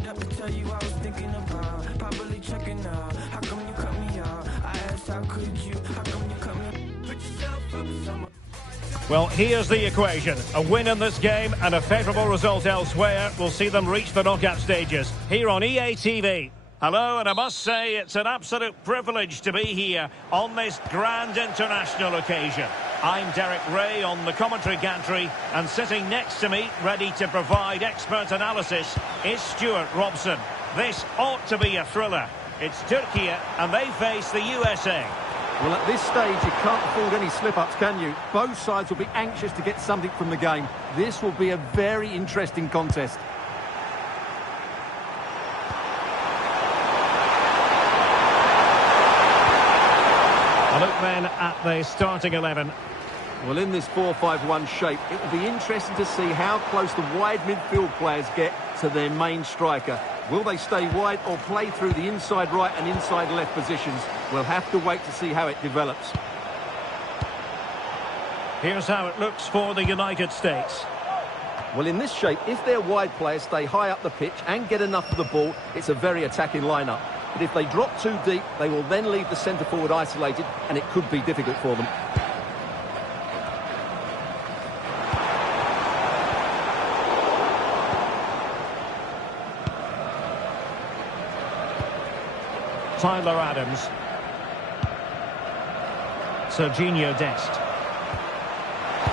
called up to tell you I was thinking about probably checking out. How come you cut me out? I asked how could you? How come you cut me? Put yourself up somewhere. Well, here's the equation. A win in this game and a favourable result elsewhere will see them reach the knockout stages. Here on EA TV. Hello, and I must say it's an absolute privilege to be here on this grand international occasion. I'm Derek Ray on the commentary gantry, and sitting next to me, ready to provide expert analysis, is Stuart Robson. This ought to be a thriller. It's Turkey, and they face the USA. Well, at this stage, you can't afford any slip-ups, can you? Both sides will be anxious to get something from the game. This will be a very interesting contest. A look then at the starting 11. Well, in this 4-5-1 shape, it will be interesting to see how close the wide midfield players get to their main striker. Will they stay wide or play through the inside right and inside left positions? We'll have to wait to see how it develops. Here's how it looks for the United States. Well, in this shape, if their wide players stay high up the pitch and get enough of the ball, it's a very attacking lineup. But if they drop too deep, they will then leave the centre-forward isolated, and it could be difficult for them. Tyler Adams. Serginho Dest.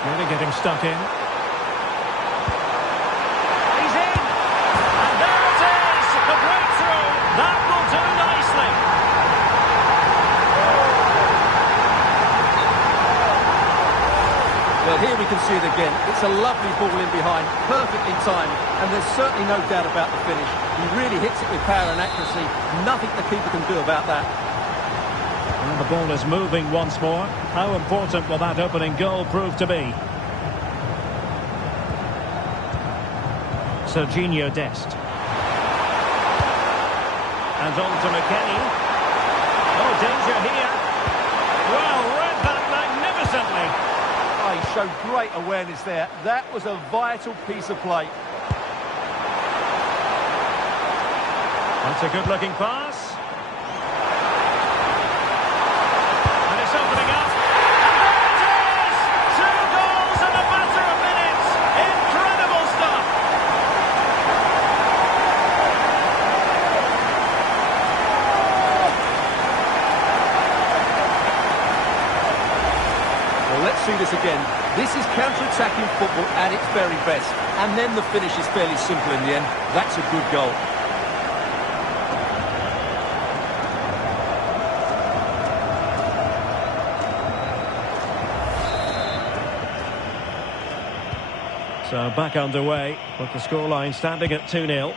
Really getting stuck in. He's in! And there it is! The breakthrough! That will do nicely! Well, here we can see it again. It's a lovely ball in behind, perfectly timed, and there's certainly no doubt about the finish. He really hits it with power and accuracy. Nothing the keeper can do about that. And the ball is moving once more. How important will that opening goal prove to be? Serginho Dest. And on to McKennie. Oh, danger here. Well, read that magnificently. Oh, he showed great awareness there. That was a vital piece of play. That's a good-looking pass. And it's opening up. And there it is! 2 goals in a matter of minutes. Incredible stuff. Well, let's see this again. This is counter-attacking football at its very best. And then the finish is fairly simple in the end. That's a good goal. So back underway with the scoreline standing at 2-0.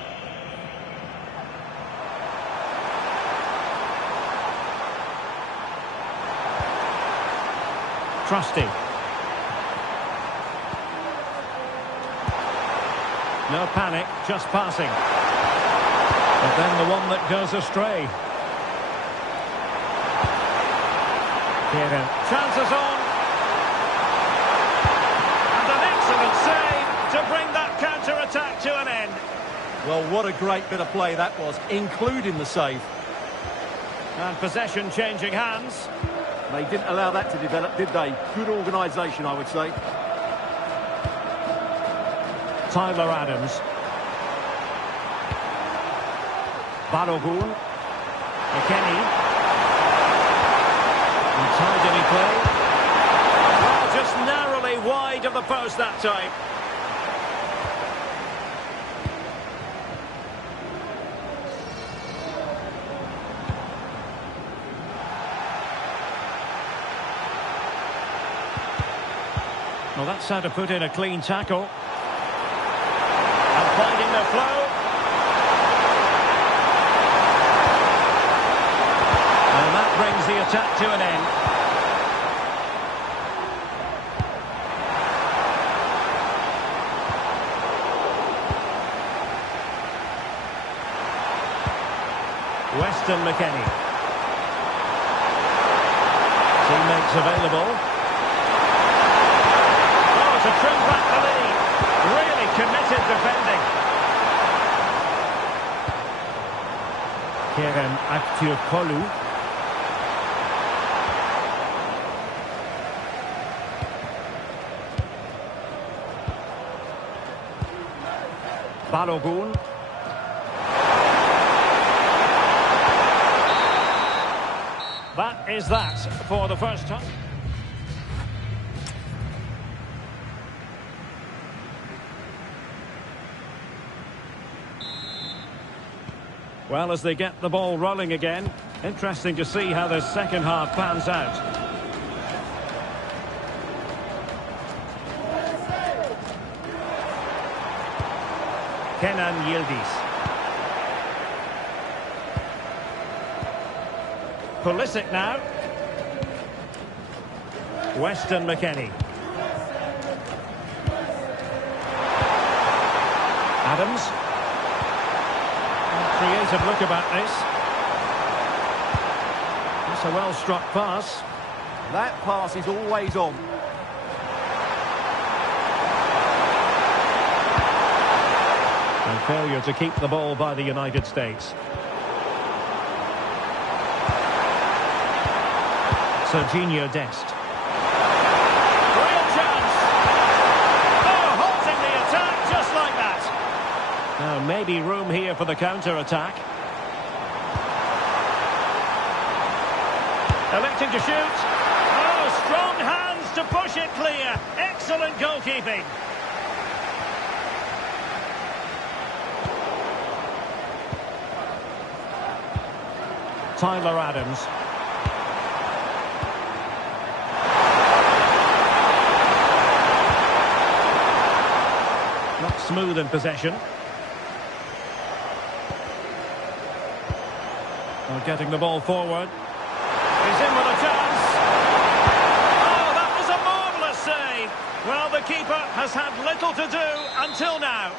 Trusty. No panic, just passing. But then the one that goes astray. Kieran. Chances on. And an excellent save to bring that counter-attack to an end. Well, what a great bit of play that was, including the save. And possession changing hands. They didn't allow that to develop, did they? Good organisation, I would say. Tyler Adams. Balogun. McKennie. Untidy play. Well, just narrowly wide of the post that time. Well, that's how to put in a clean tackle. And finding the flow. And that brings the attack to an end. Weston McKennie. Teammates available. To trim back the lead. Really committed defending. Kerem Aktürkoğlu. Balogun. That is that for the first time. Well, as they get the ball rolling again, interesting to see how the second half pans out. Kenan Yildiz. Pulisic now. Weston McKennie. Adams. Creative look about this. That's a well-struck pass. That pass is always on. And failure to keep the ball by the United States. Serginho Dest. Real chance! Oh, halting the attack just like that. Now maybe room here for the counter-attack. Electing to shoot. Oh, strong hands to push it clear. Excellent goalkeeping. Tyler Adams. Not smooth in possession. Well, getting the ball forward. He's in with a chance. Oh, that was a marvellous save. Well, the keeper has had little to do until now.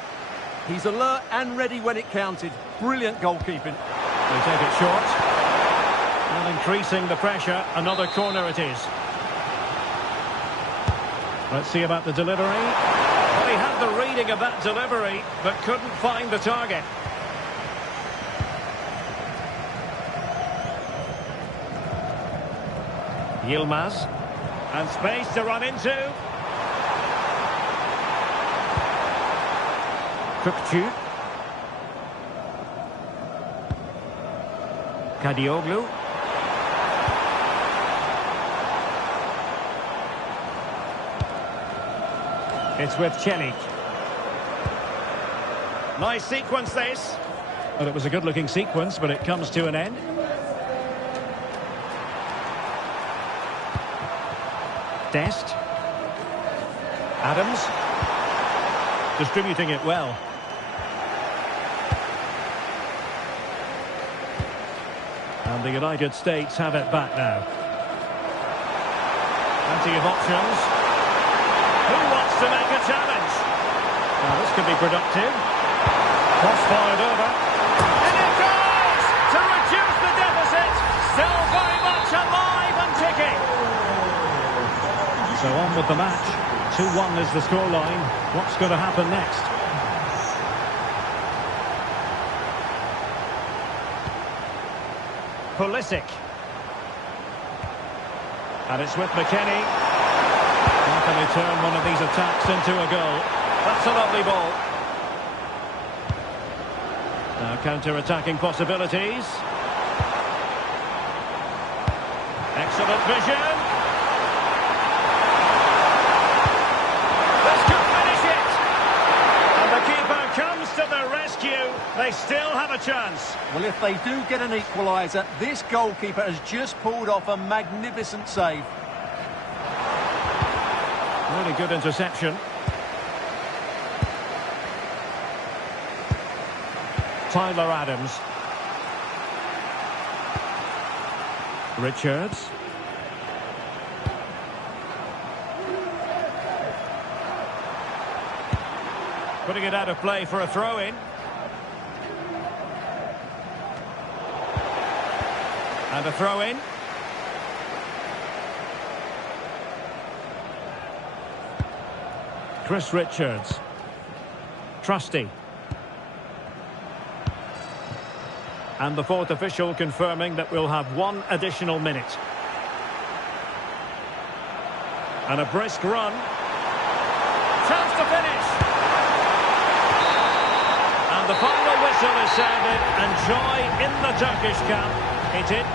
He's alert and ready when it counted. Brilliant goalkeeping. They take it short. Well, increasing the pressure. Another corner it is. Let's see about the delivery. Well, he had the reading of that delivery, but couldn't find the target. Yilmaz. And space to run into. Kökçü. Kadioglu. It's with Çelik. Nice sequence this. Well, it was a good-looking sequence, but it comes to an end. Dest. Adams. Distributing it well. And the United States have it back now. Plenty of options. Who wants to make a challenge? Now this could be productive. Cross-fired over. And it goes! To reduce the deficit. Still very much alive and ticking. So on with the match. 2-1 is the scoreline. What's going to happen next? Pulisic. And it's with McKennie. How can they turn one of these attacks into a goal? That's a lovely ball. Now counter-attacking possibilities. Excellent vision. This could finish it. And the keeper comes to the rescue. They still have a chance. Well, if they do get an equaliser, this goalkeeper has just pulled off a magnificent save. Really good interception. Tyler Adams. Richards. Putting it out of play for a throw-in. And a throw-in. Chris Richards. Trusty. And the fourth official confirming that we'll have 1 additional minute. And a brisk run. Chance to finish. And the final whistle is sounded, and joy in the Turkish camp. It is.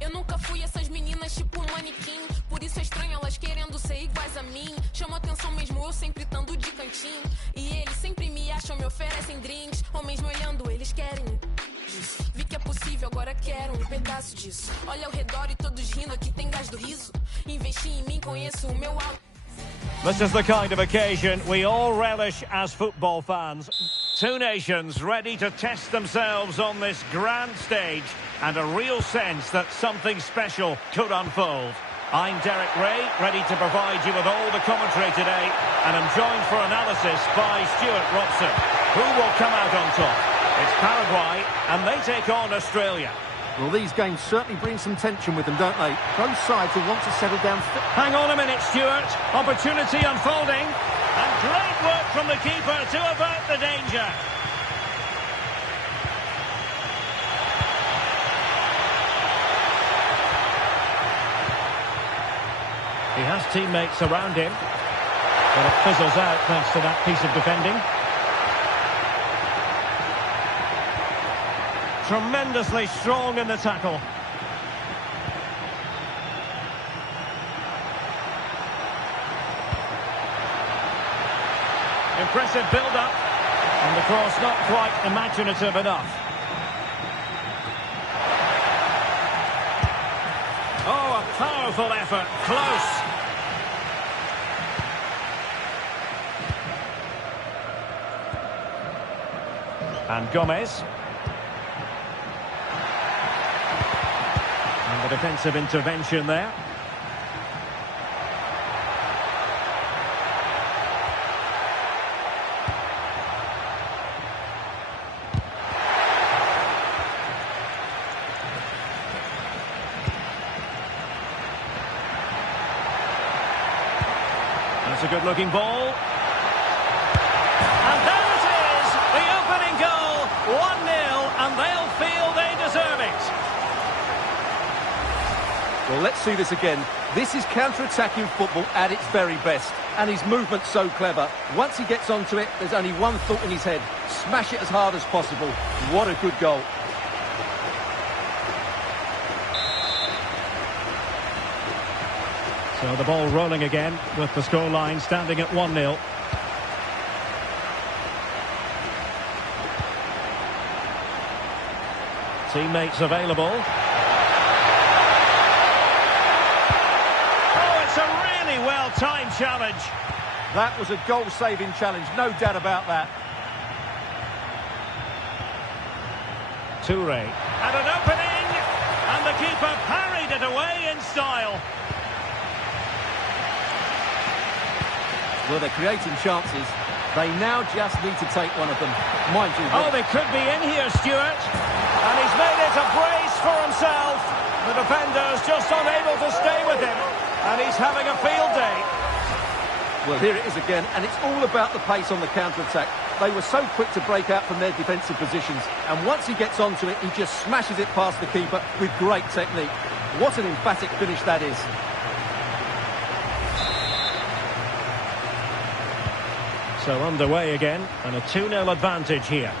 Eu nunca fui essas meninas tipo manequim. Por isso é estranho elas querendo ser iguais a mim. Chama atenção mesmo eu sempre estando de cantinho. E eles sempre me acham, me oferecem drinks. Homens me olhando, eles querem isso. Vi que é possível, agora quero um pedaço disso. Olha ao redor e todos rindo, aqui tem gás do riso. Investi em mim, conheço o meu alto. This is the kind of occasion we all relish as football fans. Two nations ready to test themselves on this grand stage, and a real sense that something special could unfold. I'm Derek Ray, ready to provide you with all the commentary today, and I'm joined for analysis by Stuart Robson. Who will come out on top? It's Paraguay, and they take on Australia. Well, these games certainly bring some tension with them, don't they? Both sides will want to settle down. Hang on a minute, Stuart. Opportunity unfolding. And great work from the keeper to avert the danger. He has teammates around him, but it fizzles out thanks to that piece of defending. Tremendously strong in the tackle. Impressive build-up, and the cross not quite imaginative enough. Oh, a powerful effort, close. And Gomez. And the defensive intervention there. That's a good-looking ball. And there it is! The opening goal! 1-0, and they'll feel they deserve it. Well, let's see this again. This is counter-attacking football at its very best. And his movement's so clever. Once he gets onto it, there's only one thought in his head. Smash it as hard as possible. What a good goal. So the ball rolling again with the scoreline standing at 1-0. Teammates available. Oh, it's a really well-timed challenge. That was a goal-saving challenge, no doubt about that. Toure. And an opening! And the keeper parried it away in style. Well, they're creating chances. They now just need to take one of them. Mind you... Oh, they could be in here, Stuart. And he's made it a brace for himself. The defender's just unable to stay with him. And he's having a field day. Well, here it is again, and it's all about the pace on the counter-attack. They were so quick to break out from their defensive positions. And once he gets onto it, he just smashes it past the keeper with great technique. What an emphatic finish that is. So underway again, and a 2-0 advantage here.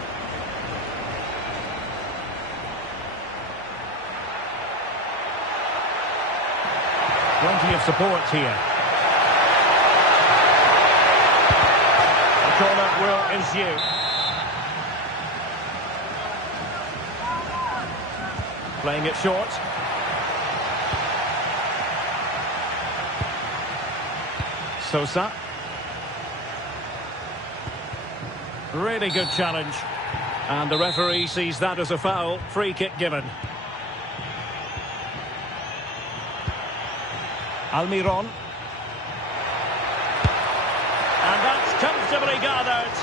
Plenty of support here. The corner will ensue. Playing it short. Sosa. Really good challenge. And the referee sees that as a foul. Free kick given. Almiron. And that's comfortably gathered.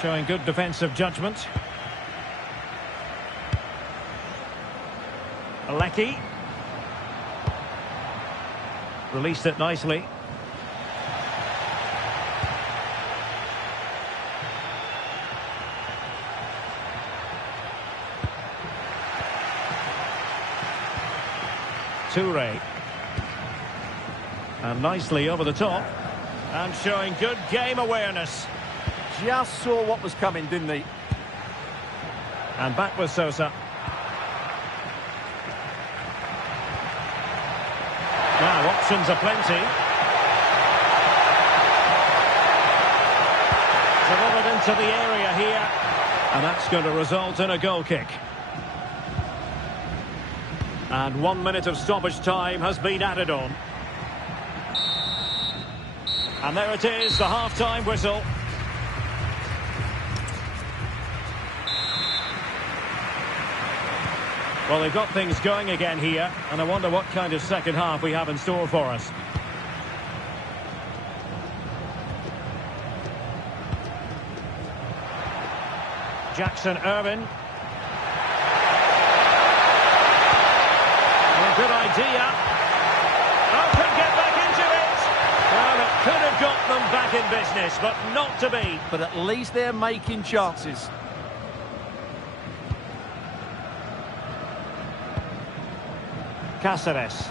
showing good defensive judgment. Alecki. Released it nicely. Toure. And nicely over the top. And showing good game awareness. Just saw what was coming, didn't he? And back with Sosa. Now options are plenty. Delivered into the area here. And that's going to result in a goal kick. And 1 minute of stoppage time has been added on. And there it is, the half-time whistle. Well, they've got things going again here, and I wonder what kind of second half we have in store for us. Jackson Irvine. Well, good idea. Oh, could get back into it. Well, it could have got them back in business, but not to be. But at least they're making chances. Cáceres.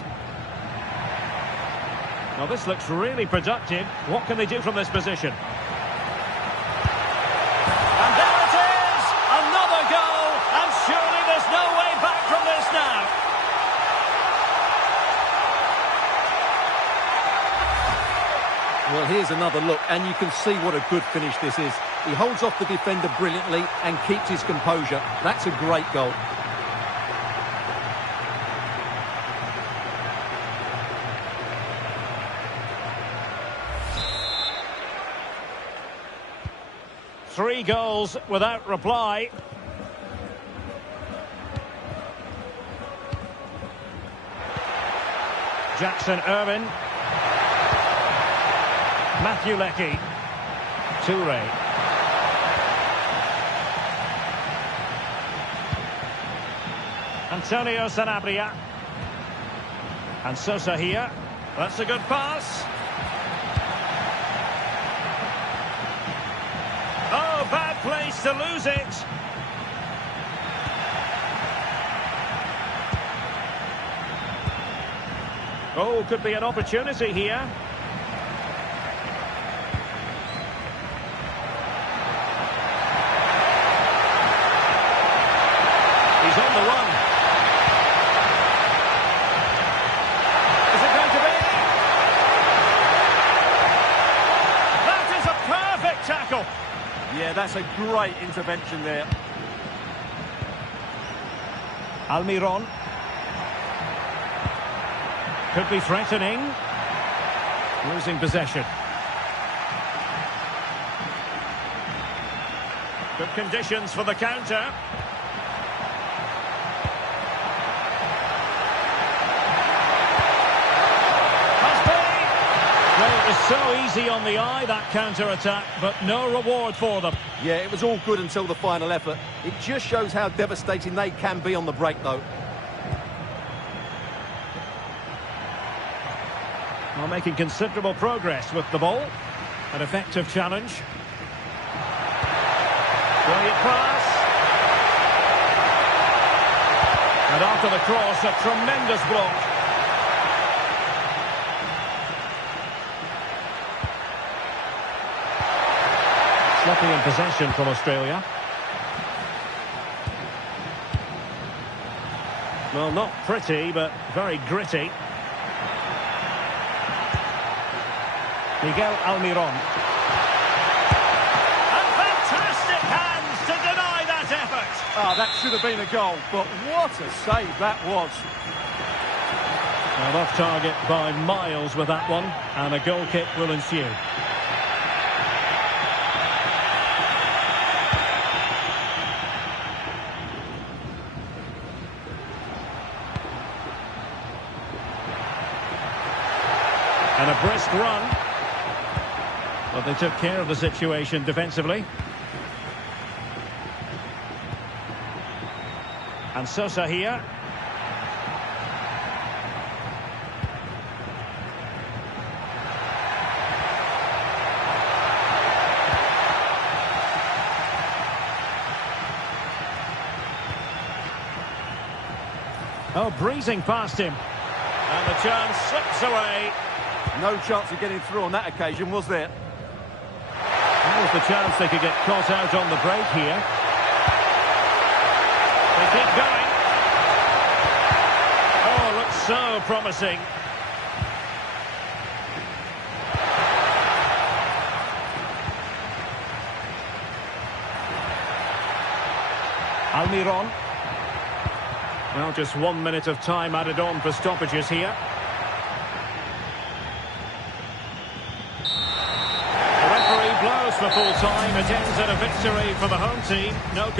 Now this looks really productive. What can they do from this position? And there it is! Another goal! And surely there's no way back from this now. Well, here's another look, and you can see what a good finish this is. He holds off the defender brilliantly and keeps his composure. That's a great goal. Three goals without reply. Jackson Irvine. Matthew Leckie. Toure. Antonio Sanabria. And Sosa here. That's a good pass. Oh, bad place to lose it. Oh, could be an opportunity here. He's on the run. Is it going to be? That is a perfect tackle. Yeah, that's a great intervention there. Almiron. Could be threatening. Losing possession. Good conditions for the counter. Well, it was so easy on the eye, that counter-attack, but no reward for them. Yeah, it was all good until the final effort. It just shows how devastating they can be on the break, though. Well, making considerable progress with the ball. An effective challenge. Brilliant pass. And after the cross, a tremendous block. Sloppy in possession from Australia. Well, not pretty, but very gritty. Miguel Almiron. And fantastic hands to deny that effort. Ah, that should have been a goal, but what a save that was. Well, off target by miles with that one, and a goal kick will ensue. And a brisk run. But they took care of the situation defensively. And Sosa here. Oh, breezing past him. And the chance slips away. No chance of getting through on that occasion, was there? That was the chance they could get caught out on the break here. They keep going. Oh, looks so promising. Almiron. Well, just 1 minute of time added on for stoppages here. The referee blows for full time. It ends in a victory for the home team. No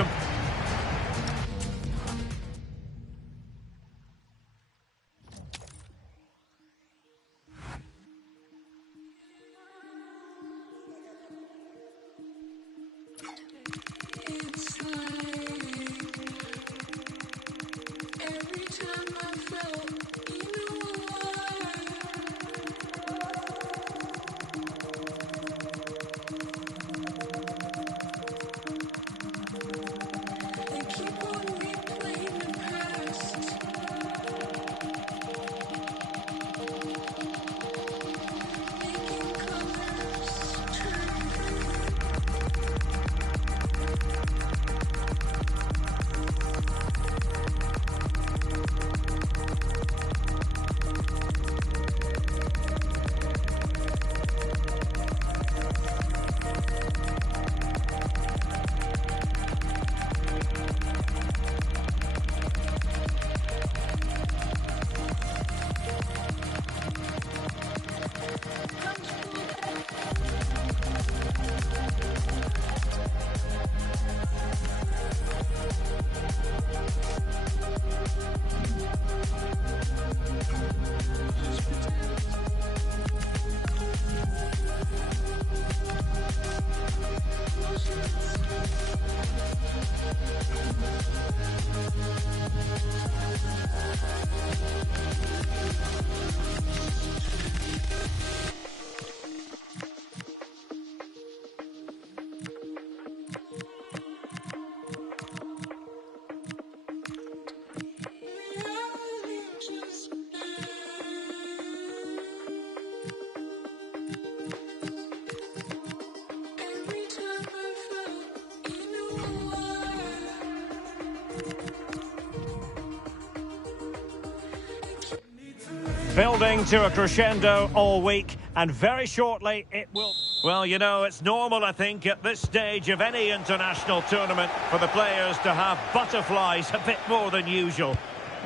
building to a crescendo all week, and very shortly it will... Well, you know, it's normal, I think, at this stage of any international tournament for the players to have butterflies a bit more than usual.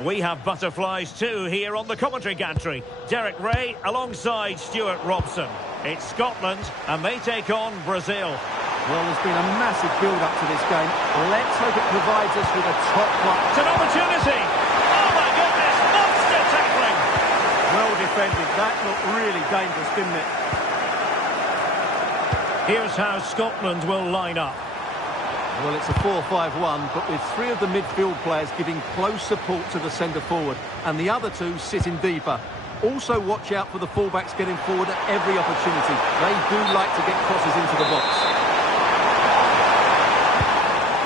We have butterflies too here on the commentary gantry. Derek Ray alongside Stuart Robson. It's Scotland and they take on Brazil. Well, there's been a massive build-up to this game. Let's hope it provides us with a top one. It's an opportunity! Oh my goodness, monster tackling! Well defended. That looked really dangerous, didn't it? Here's how Scotland will line up. Well, it's a 4-5-1, but with three of the midfield players giving close support to the centre-forward, and the other two sitting deeper. Also watch out for the fullbacks getting forward at every opportunity. They do like to get crosses into the box.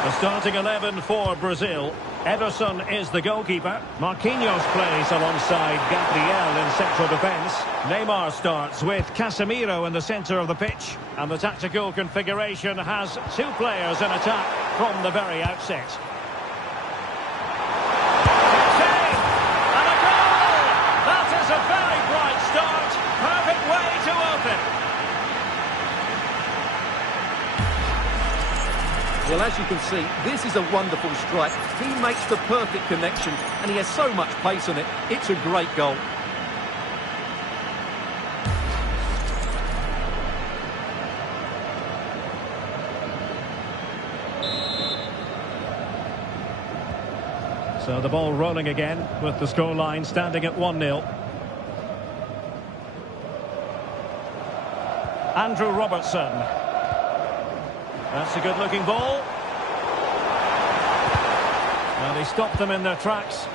The starting 11 for Brazil. Ederson is the goalkeeper. Marquinhos plays alongside Gabriel in central defence. Neymar starts with Casemiro in the centre of the pitch. And the tactical configuration has two players in attack from the very outset. Save! And a goal! That is a very bright start. Perfect way to open. Well, as you can see, this is a wonderful strike. He makes the perfect connection, and he has so much pace on it. It's a great goal. So the ball rolling again with the scoreline standing at 1-0. Andrew Robertson. That's a good-looking ball. And he stop them in their tracks.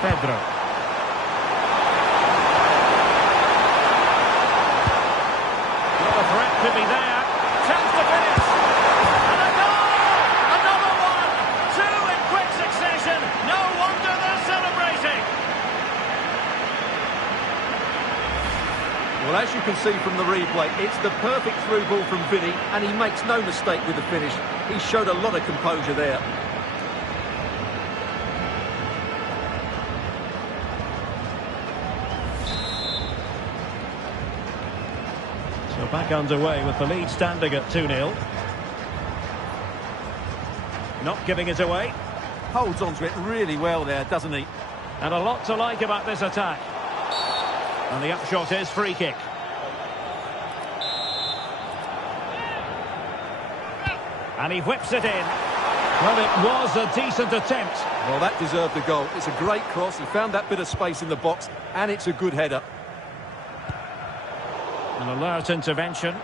Pedro. Well, the threat could be there. Chance to finish. And a goal! Another one! Two in quick succession. No wonder they're celebrating. Well, as you can see from the replay, it's the perfect through ball from Vinny, and he makes no mistake with the finish. He showed a lot of composure there. So back underway with the lead standing at 2-0. Not giving it away. Holds on to it really well there, doesn't he? And a lot to like about this attack. And the upshot is free kick. And he whips it in. Well, it was a decent attempt. Well, that deserved a goal. It's a great cross. He found that bit of space in the box, and it's a good header. An alert intervention.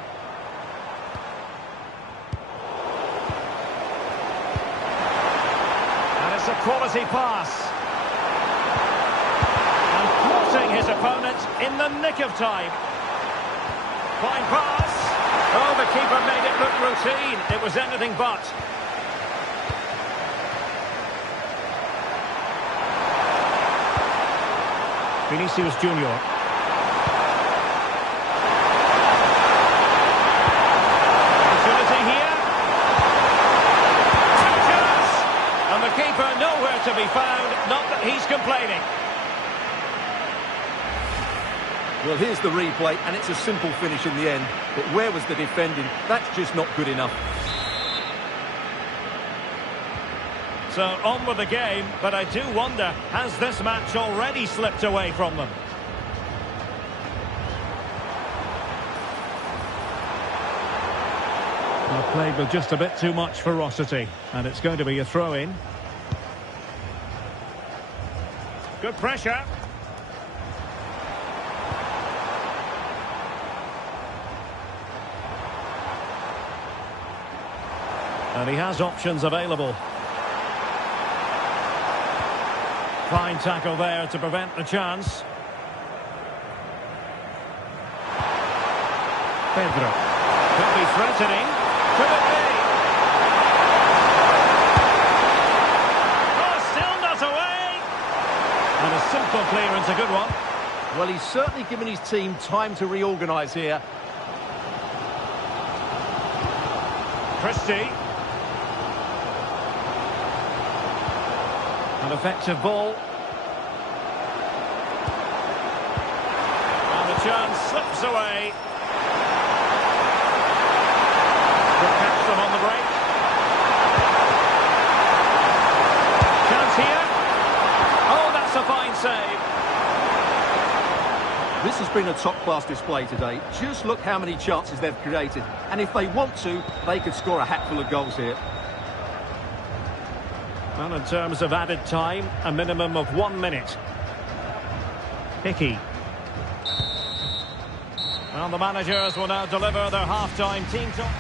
And it's a quality pass. His opponent in the nick of time. Fine pass. Oh, the keeper made it look routine. It was anything but. Vinicius Junior. Opportunity here. Touches! And the keeper nowhere to be found. Not that he's complaining. Well, here's the replay, and it's a simple finish in the end. But where was the defending? That's just not good enough. So, on with the game, but I do wonder, has this match already slipped away from them? Well, played with just a bit too much ferocity, and it's going to be a throw-in. Good pressure. And he has options available. Fine tackle there to prevent the chance. Pedro. Could be threatening. Could it be? Oh, still not away. And a simple clearance, a good one. Well, he's certainly given his team time to reorganise here. Christie. An effective ball. And the chance slips away. Will catch them on the break. Chance here. Oh, that's a fine save. This has been a top-class display today. Just look how many chances they've created. And if they want to, they could score a hatful of goals here. Well, in terms of added time, a minimum of 1 minute. Hickey. Well, the managers will now deliver their half-time team talk.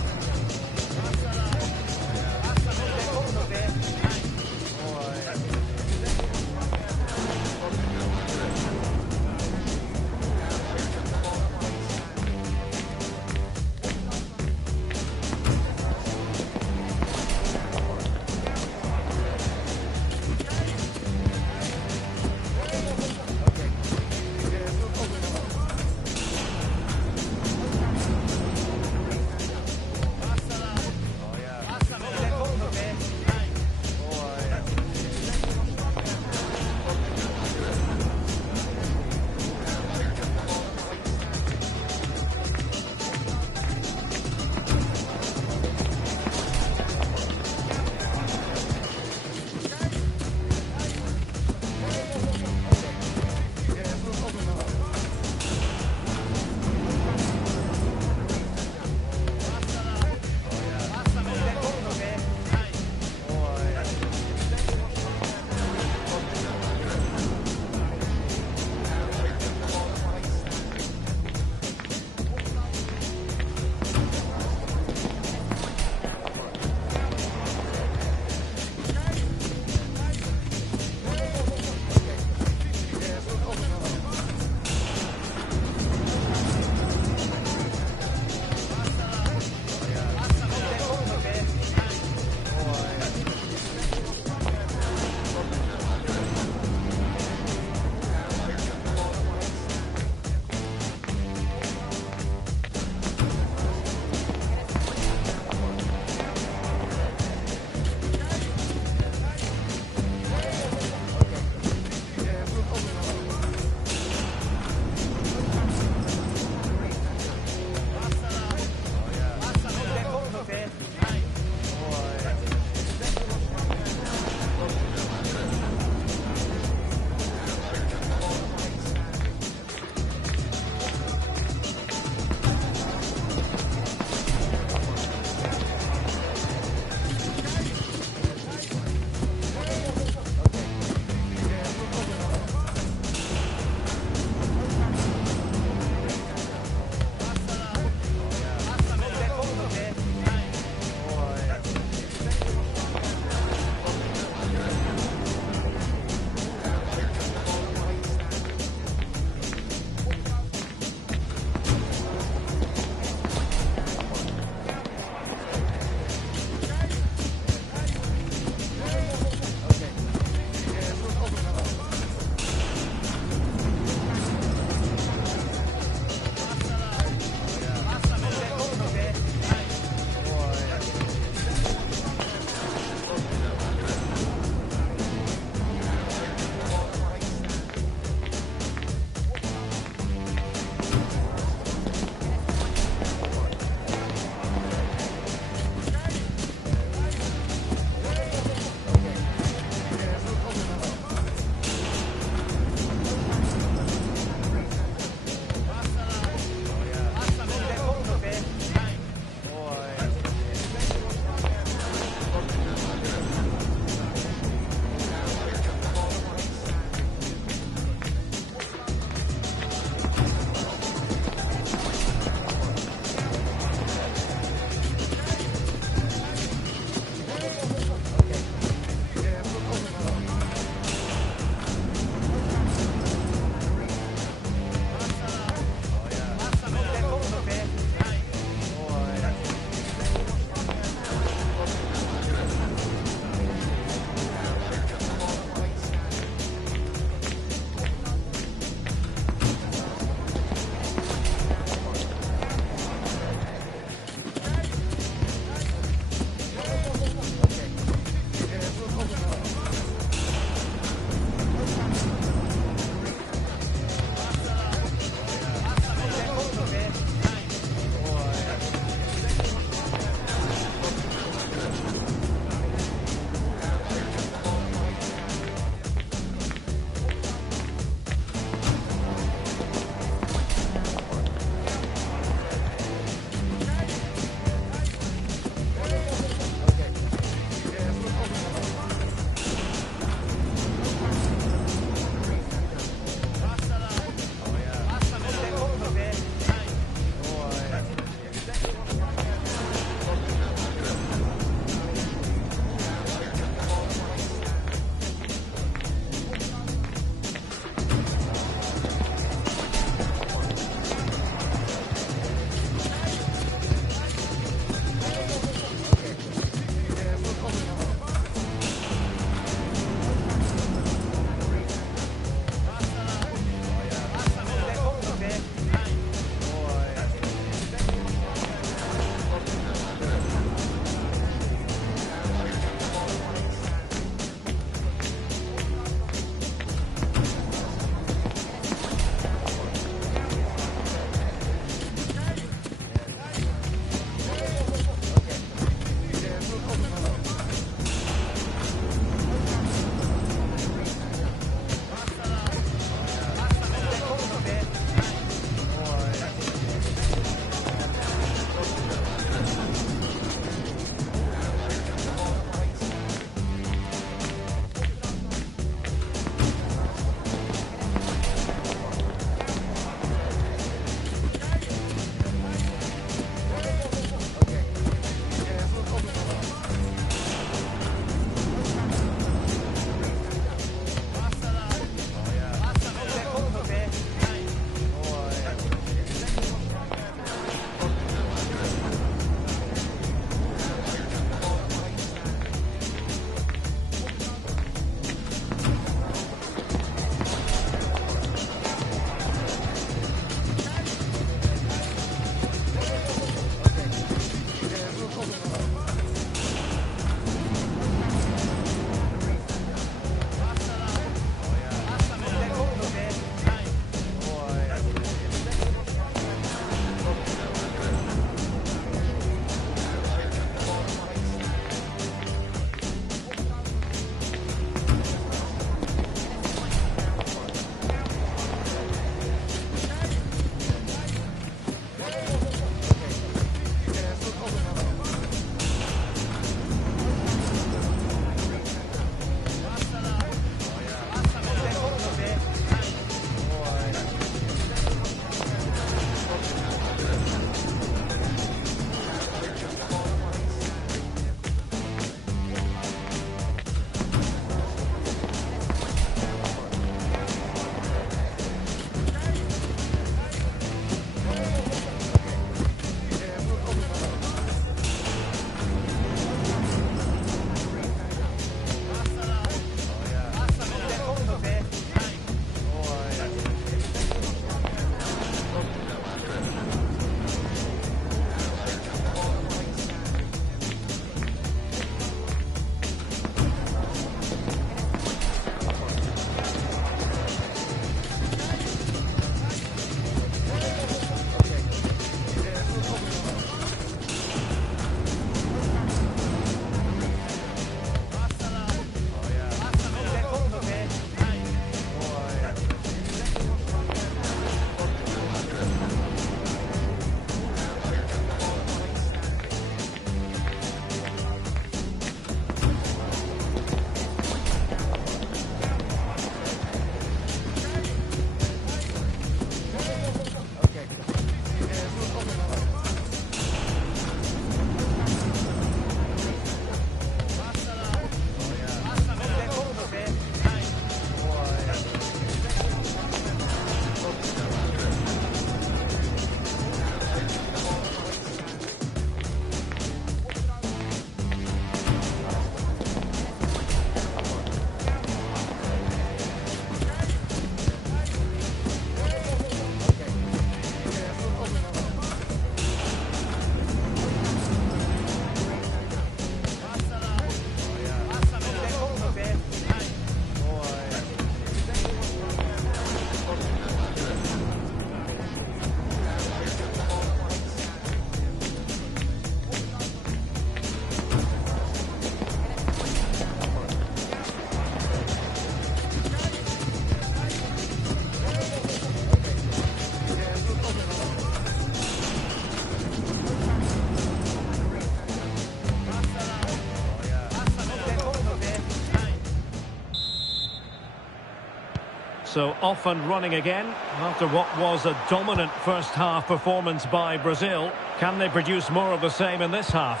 So off and running again after what was a dominant first half performance by Brazil. Can they produce more of the same in this half?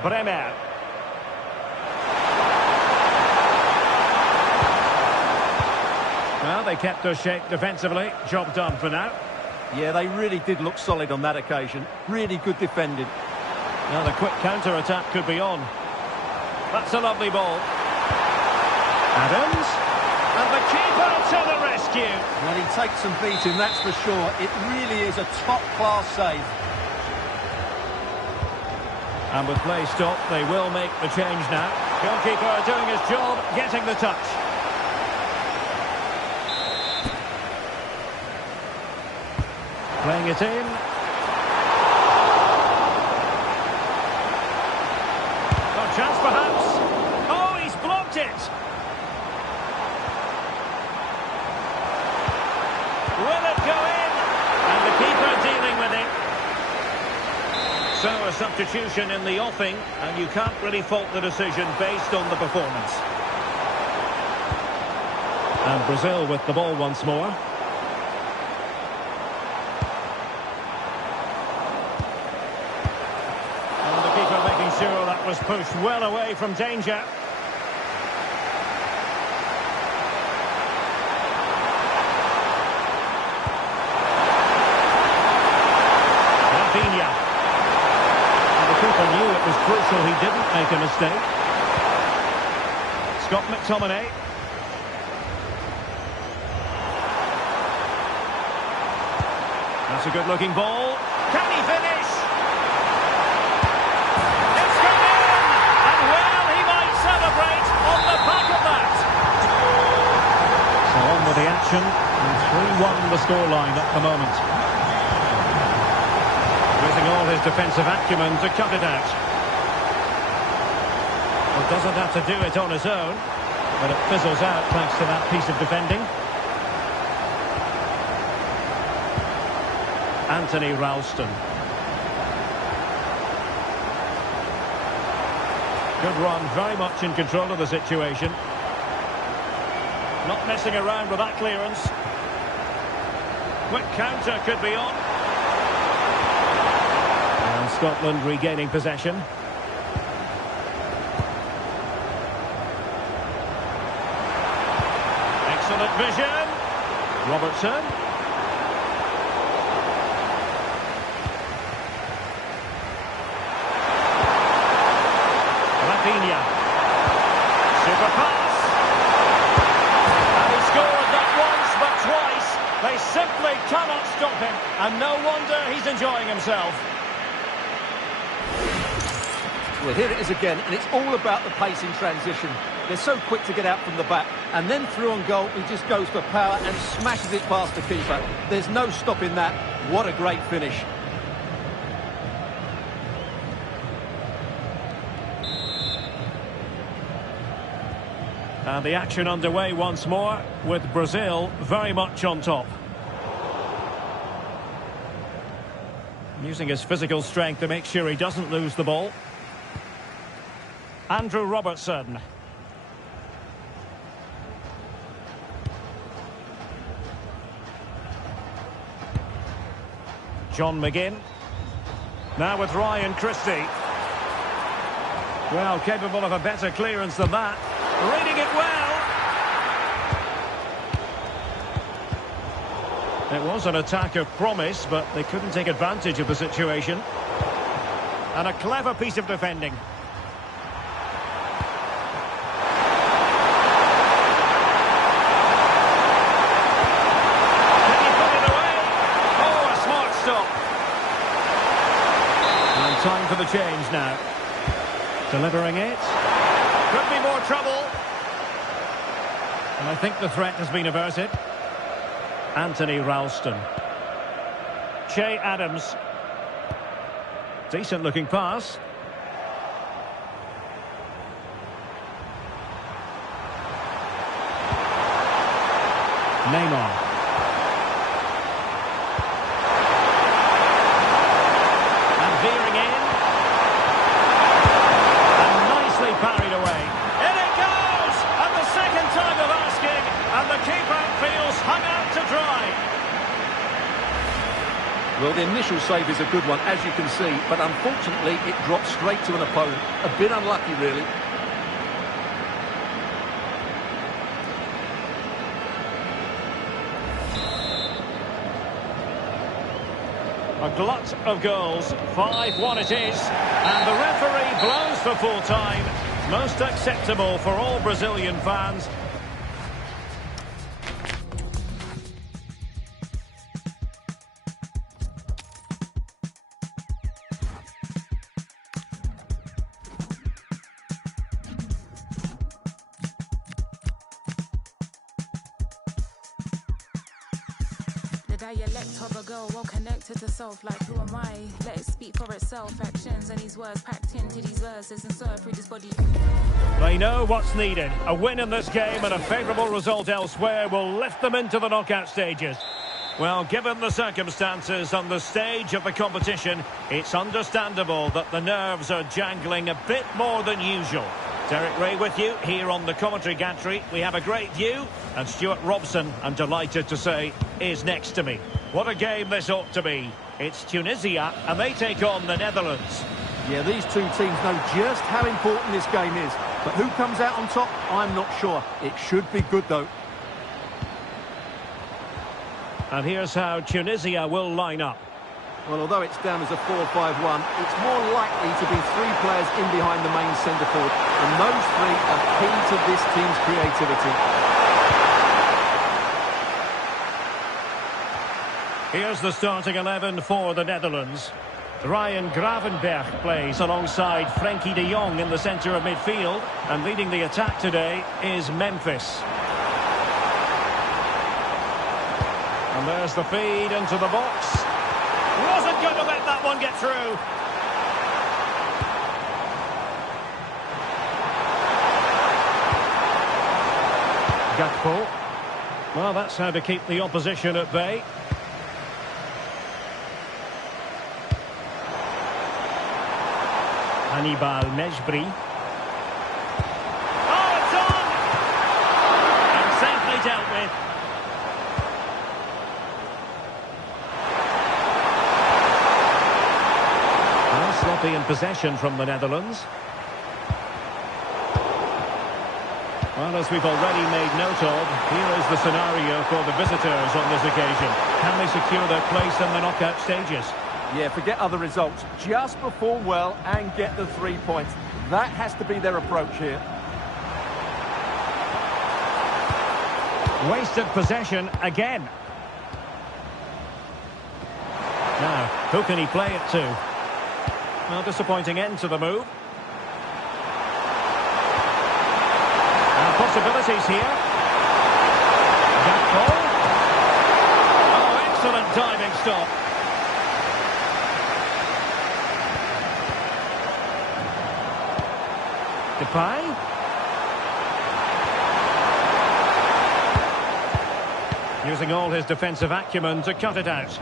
Bremer. Well, they kept their shape defensively. Job done for now. Yeah, they really did look solid on that occasion. Really good defending. Now the quick counter-attack could be on. That's a lovely ball. Adams. And the keeper to the rescue. Well, he takes some beating, that's for sure. It really is a top-class save. And with play stopped, they will make the change now. Goalkeeper doing his job, getting the touch. Playing it in. Got a chance perhaps. Oh, he's blocked it. Will it go in? And the keeper dealing with it. So a substitution in the offing, and you can't really fault the decision based on the performance. And Brazil with the ball once more. And the keeper making sure that was pushed well away from danger. Rafinha. The keeper knew it was crucial he didn't make a mistake. Scott McTominay. That's a good-looking ball. Can he finish? It's gone in! And well, he might celebrate on the back of that. So on with the action. And 3-1 the scoreline at the moment. Using all his defensive acumen to cut it out. Well, doesn't have to do it on his own, but it fizzles out thanks to that piece of defending. Anthony Ralston. Good run, very much in control of the situation. Not messing around with that clearance. Quick counter could be on. Scotland regaining possession. Excellent vision. Robertson. Rafinha. Super pass. And he scored not once but twice. They simply cannot stop him. And no wonder he's enjoying himself. Well, here it is again, and it's all about the pace in transition. They're so quick to get out from the back, and then through on goal, he just goes for power and smashes it past the keeper. There's no stopping that. What a great finish. And the action underway once more, with Brazil very much on top. Using his physical strength to make sure he doesn't lose the ball. Andrew Robertson. John McGinn. Now with Ryan Christie. Well, capable of a better clearance than that. Reading it well. It was an attack of promise, but they couldn't take advantage of the situation. And a clever piece of defending. Time for the change now. Delivering it. Could be more trouble. And I think the threat has been averted. Anthony Ralston. Che Adams. Decent looking pass. Neymar. Veering in. And nicely parried away. In it goes! And the initial save is a good one, as you can see, but unfortunately it drops straight to an opponent. A bit unlucky, really. A glut of goals, 5-1 it is, and the referee blows for full time. Most acceptable for all Brazilian fans. Dialect of a girl well connected to self, like who am I? Let it speak for itself. Actions and these words packed into these verses and served through this body. They know what's needed. A win in this game and a favourable result elsewhere will lift them into the knockout stages. Well, given the circumstances on the stage of the competition, it's understandable that the nerves are jangling a bit more than usual. Derek Ray with you here on the commentary gantry. We have a great view, and Stuart Robson, I'm delighted to say, is next to me. What a game this ought to be. It's Tunisia, and they take on the Netherlands. Yeah, these two teams know just how important this game is. But who comes out on top, I'm not sure. It should be good, though. And here's how Tunisia will line up. Well, although it's down as a 4-5-1, it's more likely to be three players in behind the main centre forward. And those three are key to this team's creativity. Here's the starting 11 for the Netherlands. Ryan Gravenberch plays alongside Frenkie de Jong in the centre of midfield. And leading the attack today is Memphis. And there's the feed into the box. Wasn't going to let that one get through. Gakpo. Well, that's how to keep the opposition at bay. Hannibal Mejbri. Oh, it's on! And safely dealt with. Sloppy in possession from the Netherlands. Well, as we've already made note of, here is the scenario for the visitors on this occasion. Can they secure their place in the knockout stages? Yeah, forget other results. Just perform well and get the 3 points. That has to be their approach here. Wasted possession again. Now, who can he play it to? Well, disappointing end to the move. And possibilities here. Gakpo. Oh, excellent diving stop. Depay. Using all his defensive acumen to cut it out.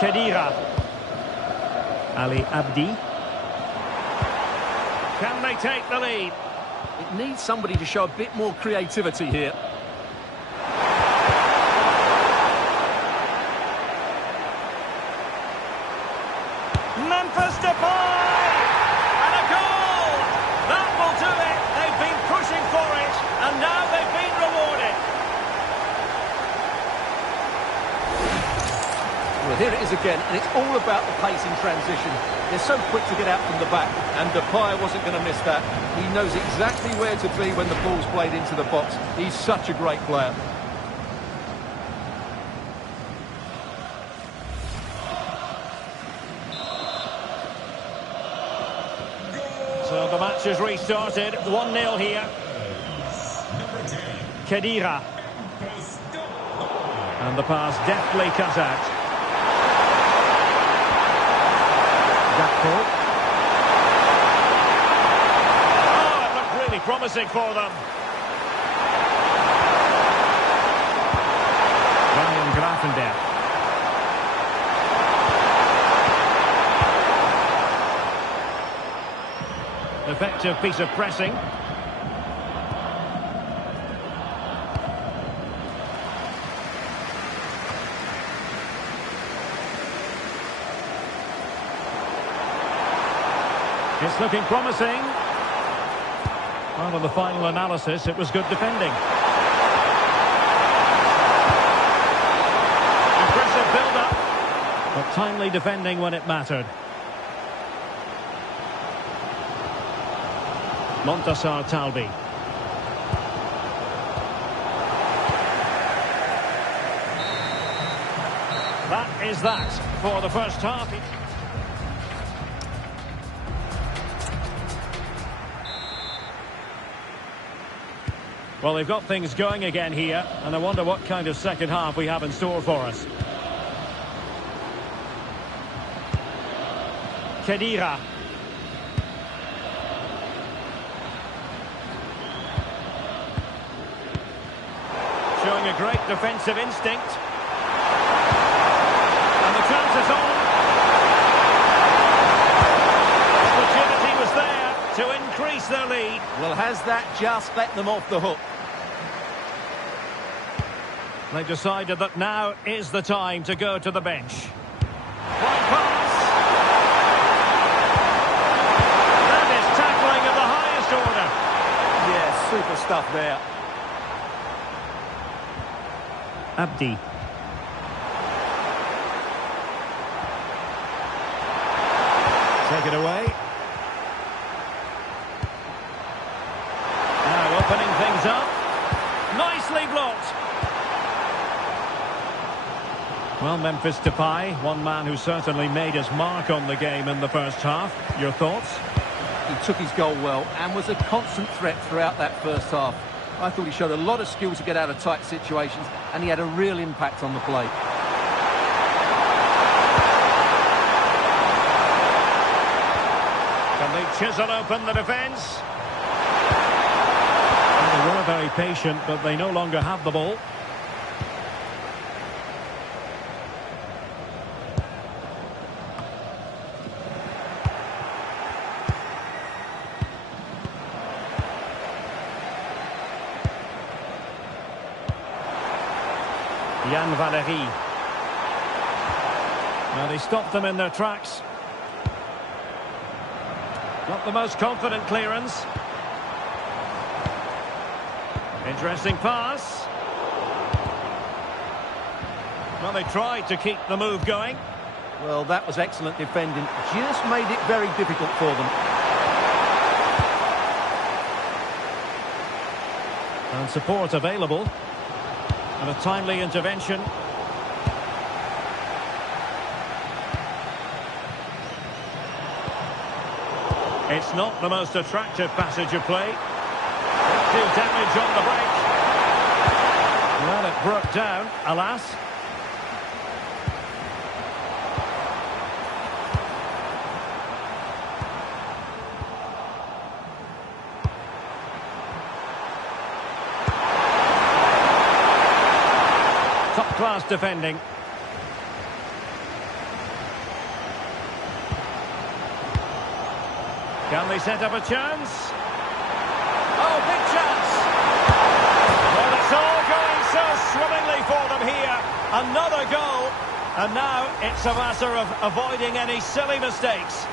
Khedira. Ali Abdi. Can they take the lead? It needs somebody to show a bit more creativity here. Memphis Depay! And a goal! That will do it. They've been pushing for it, and now they've been rewarded. Well, here it is again, and it's all about the pace in transition. They're so quick to get out from the back, and Depay wasn't going to miss that. He knows exactly where to be when the ball's played into the box. He's such a great player. So the match has restarted. 1-0 here. Khedira. And the pass deftly cut out. Gakpo. Oh, it looked really promising for them. Ryan Gravenberch. Effective piece of pressing. It's looking promising. Well, in the final analysis, it was good defending. Impressive build-up, but timely defending when it mattered. Montassar Talbi. That is that for the first half. Well, they've got things going again here, and I wonder what kind of second half we have in store for us. Khedira. Showing a great defensive instinct. And the chance is on. Opportunity was there to increase their lead. Well, has that just let them off the hook? They've decided that now is the time to go to the bench. Wide pass. That is tackling of the highest order. Yeah, super stuff there. Abdi. Take it away. Now opening things up. Nicely blocked. Well, Memphis Depay, one man who certainly made his mark on the game in the first half. Your thoughts? He took his goal well and was a constant threat throughout that first half. I thought he showed a lot of skill to get out of tight situations, and he had a real impact on the play. Can they chisel open the defence? Well, they were very patient, but they no longer have the ball. Yann Valery. Now they stopped them in their tracks. Not the most confident clearance. Interesting pass. Well, they tried to keep the move going. Well, that was excellent defending. Just made it very difficult for them. And support available. And a timely intervention. It's not the most attractive passage of play. Do damage on the break. Well, it broke down, alas. Top-class defending. Can they set up a chance? Oh, big chance! Well, it's all going so swimmingly for them here. Another goal. And now it's a matter of avoiding any silly mistakes.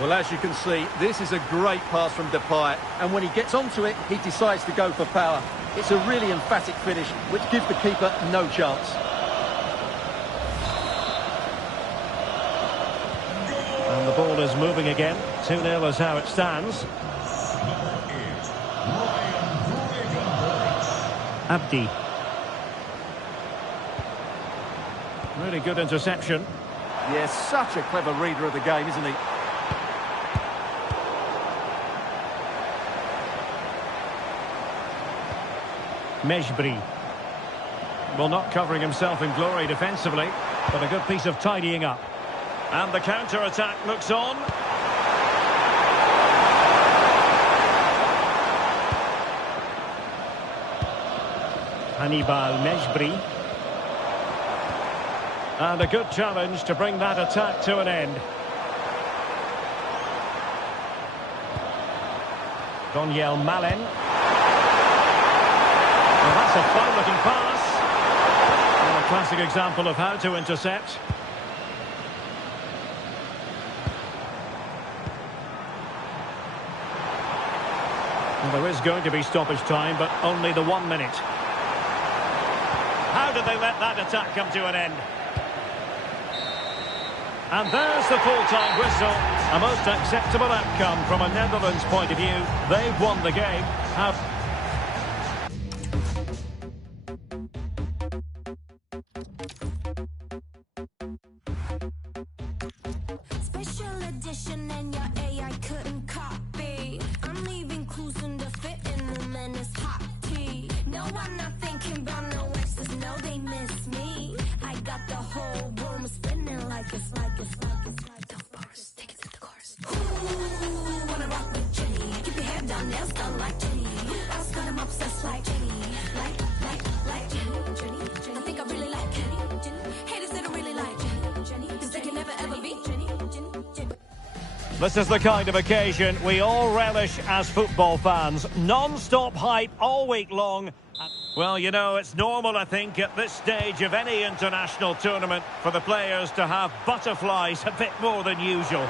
Well, as you can see, this is a great pass from Depay. And when he gets onto it, he decides to go for power. It's a really emphatic finish, which gives the keeper no chance. And the ball is moving again. 2-0 is how it stands. Abdi. Really good interception. Yes, such a clever reader of the game, isn't he? Mejbri. Well, not covering himself in glory defensively, but a good piece of tidying up. And the counter-attack looks on. Hannibal Mejbri. And a good challenge to bring that attack to an end. Donyell Malen. Well, that's a fine-looking pass. And a classic example of how to intercept. Well, there is going to be stoppage time, but only the 1 minute. How did they let that attack come to an end? And there's the full-time whistle. A most acceptable outcome from a Netherlands point of view. They've won the game. Special edition and your AI couldn't copy. I'm leaving clues in the fitting room and it's hot tea. No, I'm not thinking about no exes. No, they miss me. I got the whole room spinning like it's. Don't bars, take it to the chorus. Ooh, wanna rock with Jenny. Keep your hair down, nails done like Jenny. Else got him obsessed like Jenny. Like Jenny. I think I really like Jenny. Haters that don't really like Jenny. Cause they can never ever be Jenny. This is the kind of occasion we all relish as football fans. Non-stop hype all week long. Well, you know, it's normal, I think, at this stage of any international tournament for the players to have butterflies a bit more than usual.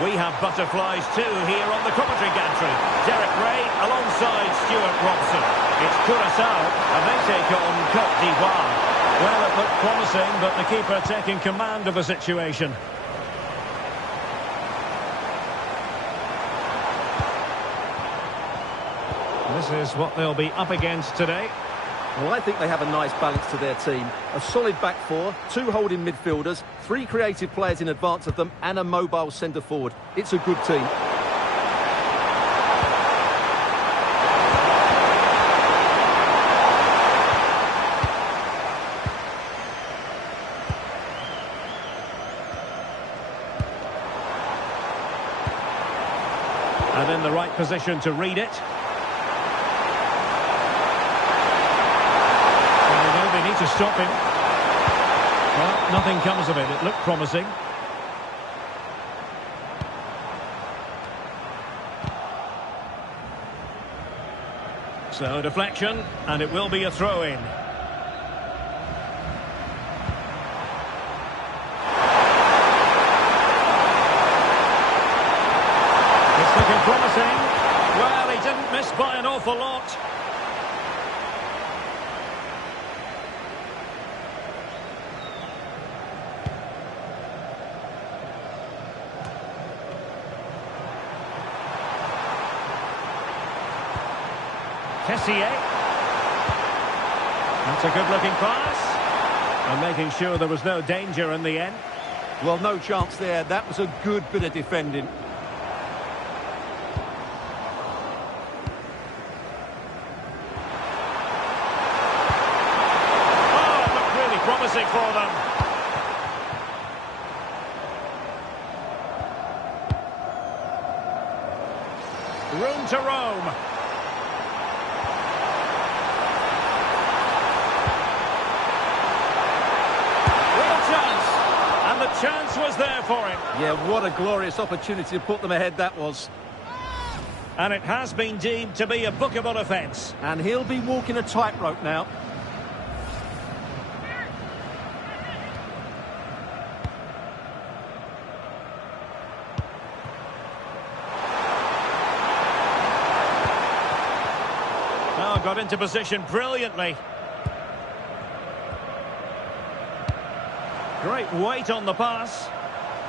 We have butterflies too here on the commentary gantry. Derek Ray alongside Stuart Robson. It's Curaçao and they take on Côte d'Ivoire. Well, it looked promising, but the keeper taking command of the situation. This is what they'll be up against today. Well, I think they have a nice balance to their team. A solid back four, 2 holding midfielders, 3 creative players in advance of them, and a mobile centre-forward. It's a good team. And in the right position to read it. They need to stop him. Well, nothing comes of it. It looked promising. So, deflection, and it will be a throw-in. It's looking promising. Well, he didn't miss by an awful lot. Kessié. That's a good-looking pass. And making sure there was no danger in the end. Well, no chance there. That was a good bit of defending. Oh, it looked really promising for them. Room to roam. The chance was there for him. Yeah, what a glorious opportunity to put them ahead that was. And it has been deemed to be a bookable offence. And he'll be walking a tightrope now. Oh, got into position brilliantly. Great weight on the pass.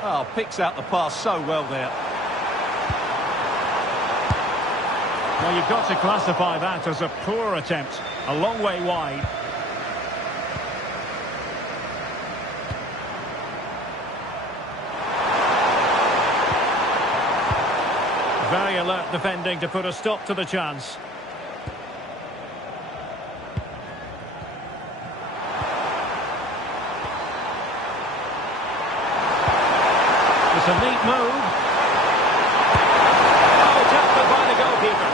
Oh, picks out the pass so well there. Well, you've got to classify that as a poor attempt. A long way wide. Very alert defending to put a stop to the chance. It's a neat move. Oh, tapped by the goalkeeper.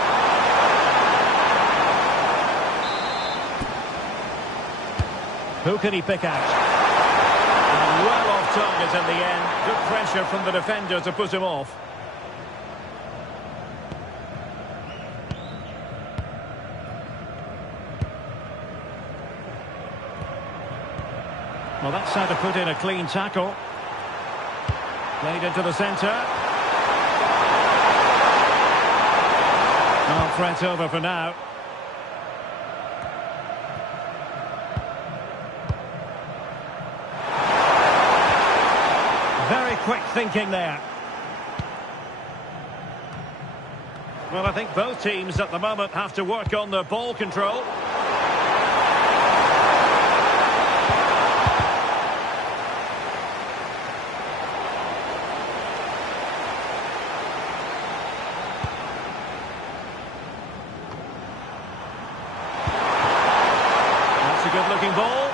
Who can he pick out? And well off target in the end. Good pressure from the defender to put him off. Well, that's how to put in a clean tackle. Played into the centre. No threat over for now. Very quick thinking there. Well, I think both teams at the moment have to work on their ball control. That's a good-looking ball.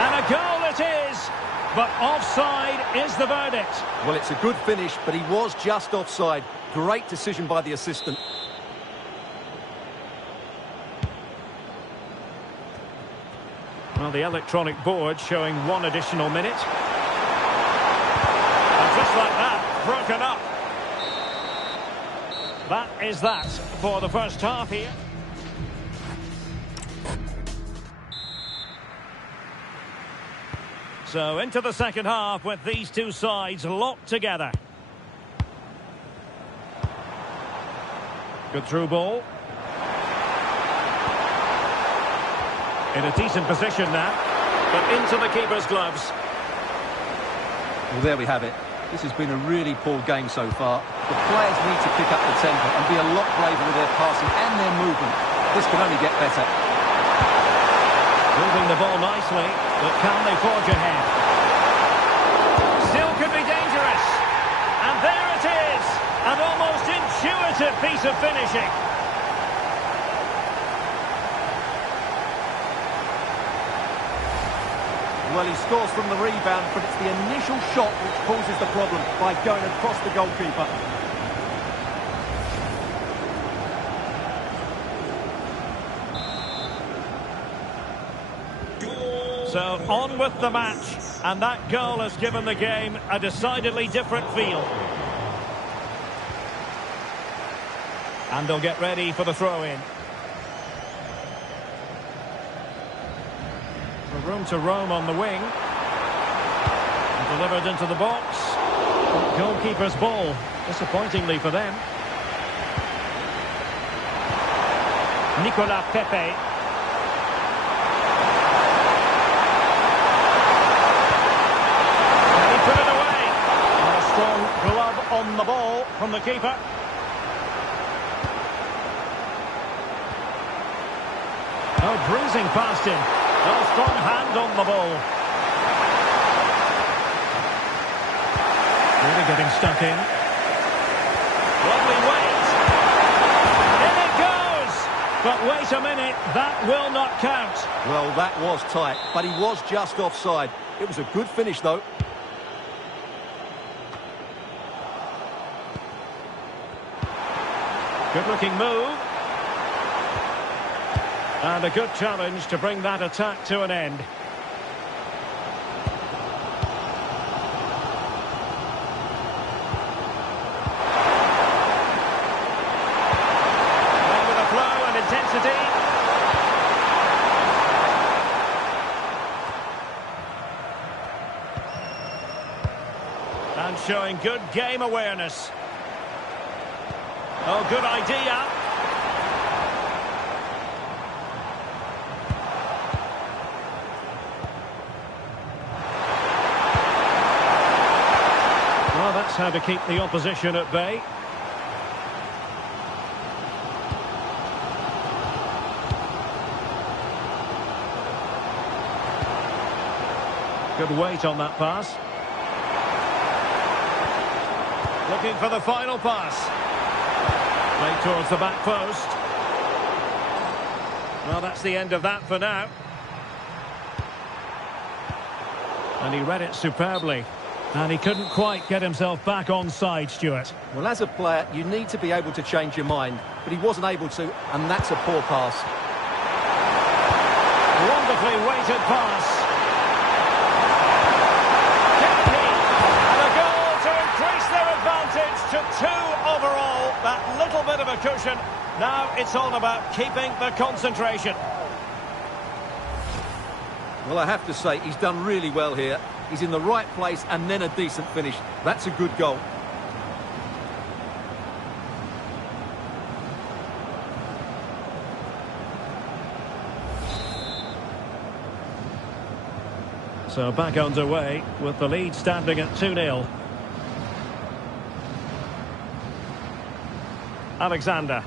And a goal it is. But offside is the verdict. Well, it's a good finish, but he was just offside. Great decision by the assistant. Well, the electronic board showing 1 additional minute. And just like that, broken up. That is that for the first half here. So into the second half with these two sides locked together. Good through ball. In a decent position now, but into the keeper's gloves. Well, there we have it. This has been a really poor game so far. The players need to pick up the tempo and be a lot braver with their passing and their movement. This can only get better. Moving the ball nicely, but can they forge ahead? Still could be dangerous. And there it is. An almost intuitive piece of finishing. Well, he scores from the rebound, but it's the initial shot which causes the problem by going across the goalkeeper. So on with the match, and that goal has given the game a decidedly different feel. And they'll get ready for the throw-in. Room to roam on the wing. Delivered into the box. Goalkeeper's ball, disappointingly for them. Nicolas Pepe. And he put it away. And a strong glove on the ball from the keeper. Oh, breezing past him. No strong hand on the ball. Really getting stuck in. Lovely wait. In it goes! But wait a minute, that will not count. Well, that was tight, but he was just offside. It was a good finish, though. Good-looking move. And a good challenge to bring that attack to an end. Playing with a flow and intensity. And showing good game awareness. Oh, good idea. That's how to keep the opposition at bay. Good weight on that pass. Looking for the final pass. Played towards the back post. Well, that's the end of that for now. And he read it superbly. And he couldn't quite get himself back on side, Stuart. Well, as a player, you need to be able to change your mind, but he wasn't able to, and that's a poor pass. Wonderfully weighted pass. Kempy, and a goal to increase their advantage to 2 overall. That little bit of a cushion. Now it's all about keeping the concentration. Well, I have to say, he's done really well here. He's in the right place and then a decent finish. That's a good goal. So back underway with the lead standing at 2-0. Alexander.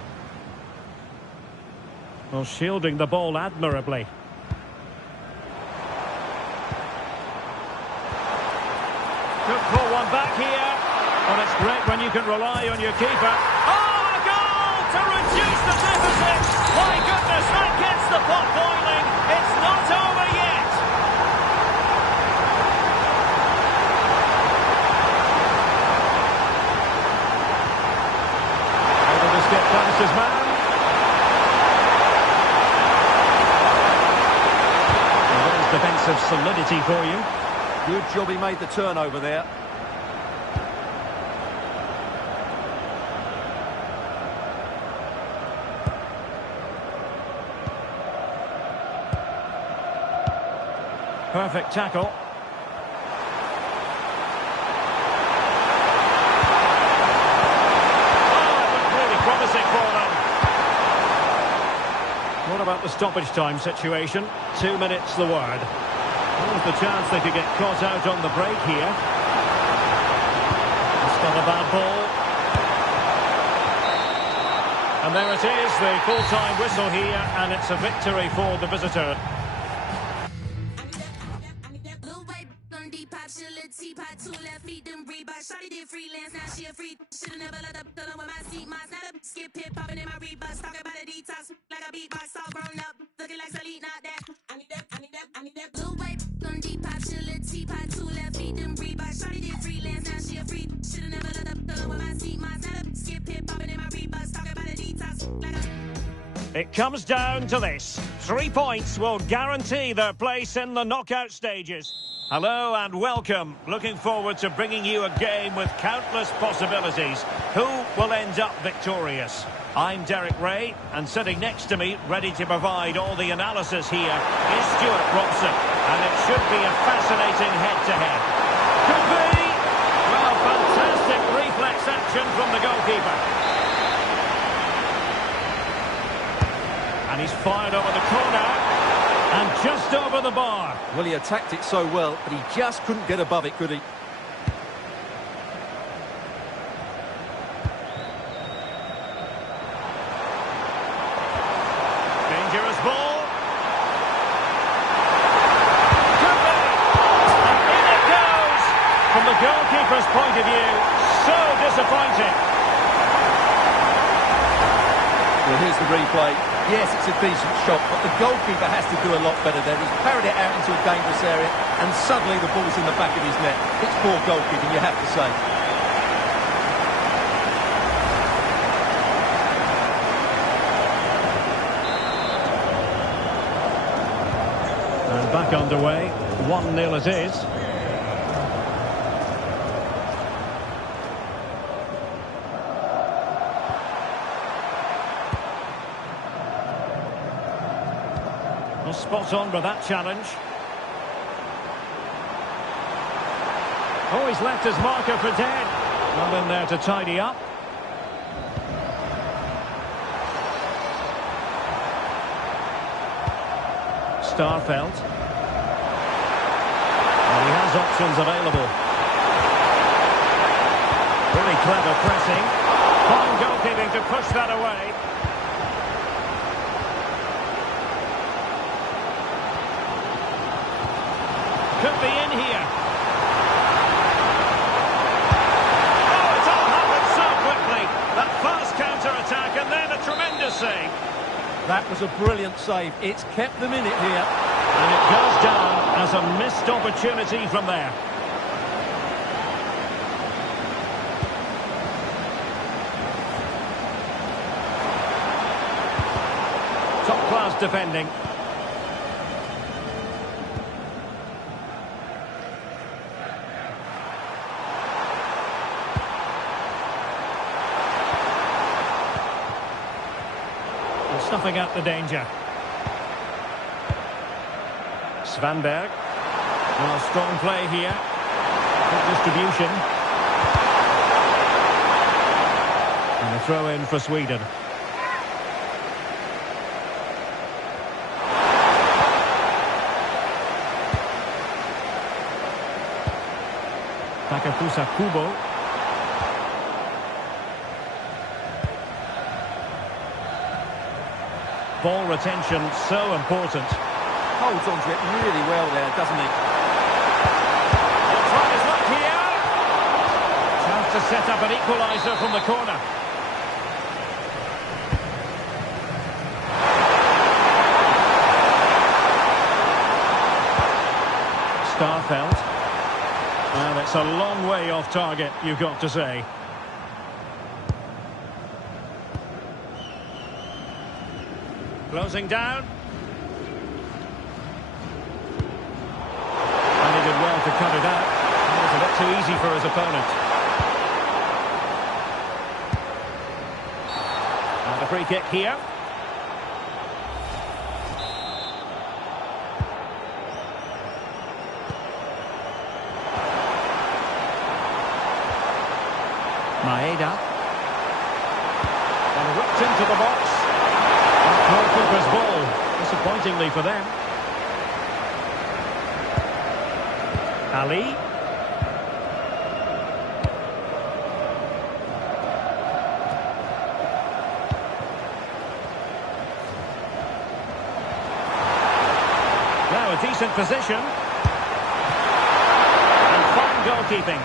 Well, shielding the ball admirably. Could pull one back here. Well, it's great when you can rely on your keeper. Oh, a goal to reduce the deficit. My goodness, that gets the pot boiling. It's not over yet. Able to skip past his man. Well, there's defensive solidity for you. Good job he made the turnover there. Perfect tackle. Promising for them. What about the stoppage time situation? 2 minutes the word. There's the chance they could get caught out on the break here. It's not a bad ball. And there it is, the full-time whistle here, and it's a victory for the visitor. It comes down to this. 3 points will guarantee their place in the knockout stages. Hello and welcome. Looking forward to bringing you a game with countless possibilities. Who will end up victorious? I'm Derek Ray, and sitting next to me, ready to provide all the analysis here, is Stuart Robson. And it should be a fascinating head-to-head. Could be! Well, fantastic reflex action from the goalkeeper. And he's fired over the corner, and just over the bar. Well, he attacked it so well, but he just couldn't get above it, could he? Dangerous ball. Could be. And in it goes. From the goalkeeper's point of view, so disappointing. Well, here's the replay. Yes, it's a decent shot, but the goalkeeper has to do a lot better there. He's parried it out into a dangerous area, and suddenly the ball's in the back of his net. It's poor goalkeeping, you have to say. And back underway, 1-0 it is. Spot on with that challenge. Oh, he's left his marker for dead. Not in there to tidy up. Starfelt. And he has options available. Really clever pressing. Fine goalkeeping to push that away. Could be in here. Oh, it's all happened so quickly. That fast counter-attack and then a tremendous save. That was a brilliant save. It's kept them in it here. And it goes down as a missed opportunity from there. Top-class defending. Snuffing out the danger. Svanberg. Well, strong play here. Good distribution. And a throw in for Sweden. Takafusa Kubo. Ball retention so important. Holds on to it really well there, doesn't he? He'll try his luck here. Chance to set up an equaliser from the corner. Starfelt. Well, it's a long way off target, you've got to say. Closing down. And he did well to cut it out. It was a bit too easy for his opponent. And a free kick here. Maeda. And ripped into the box. Goalkeeper's ball, disappointingly for them. Ali. Now a decent position. And fine goalkeeping.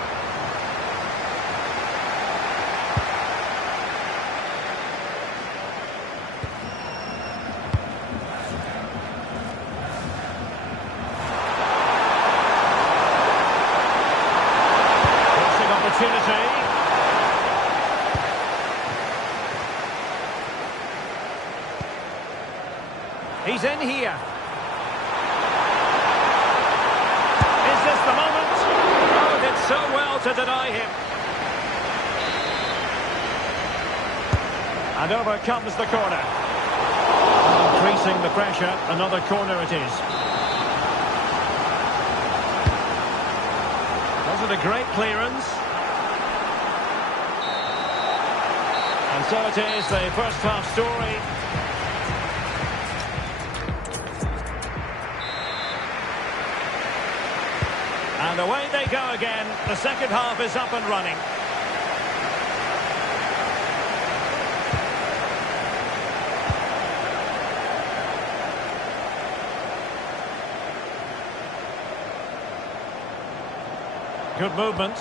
He's in here. Is this the moment? Oh, did so well to deny him. And over comes the corner. Increasing the pressure, another corner it is. Wasn't a great clearance. And so it is, the first half story. And away they go again. The second half is up and running. Good movement.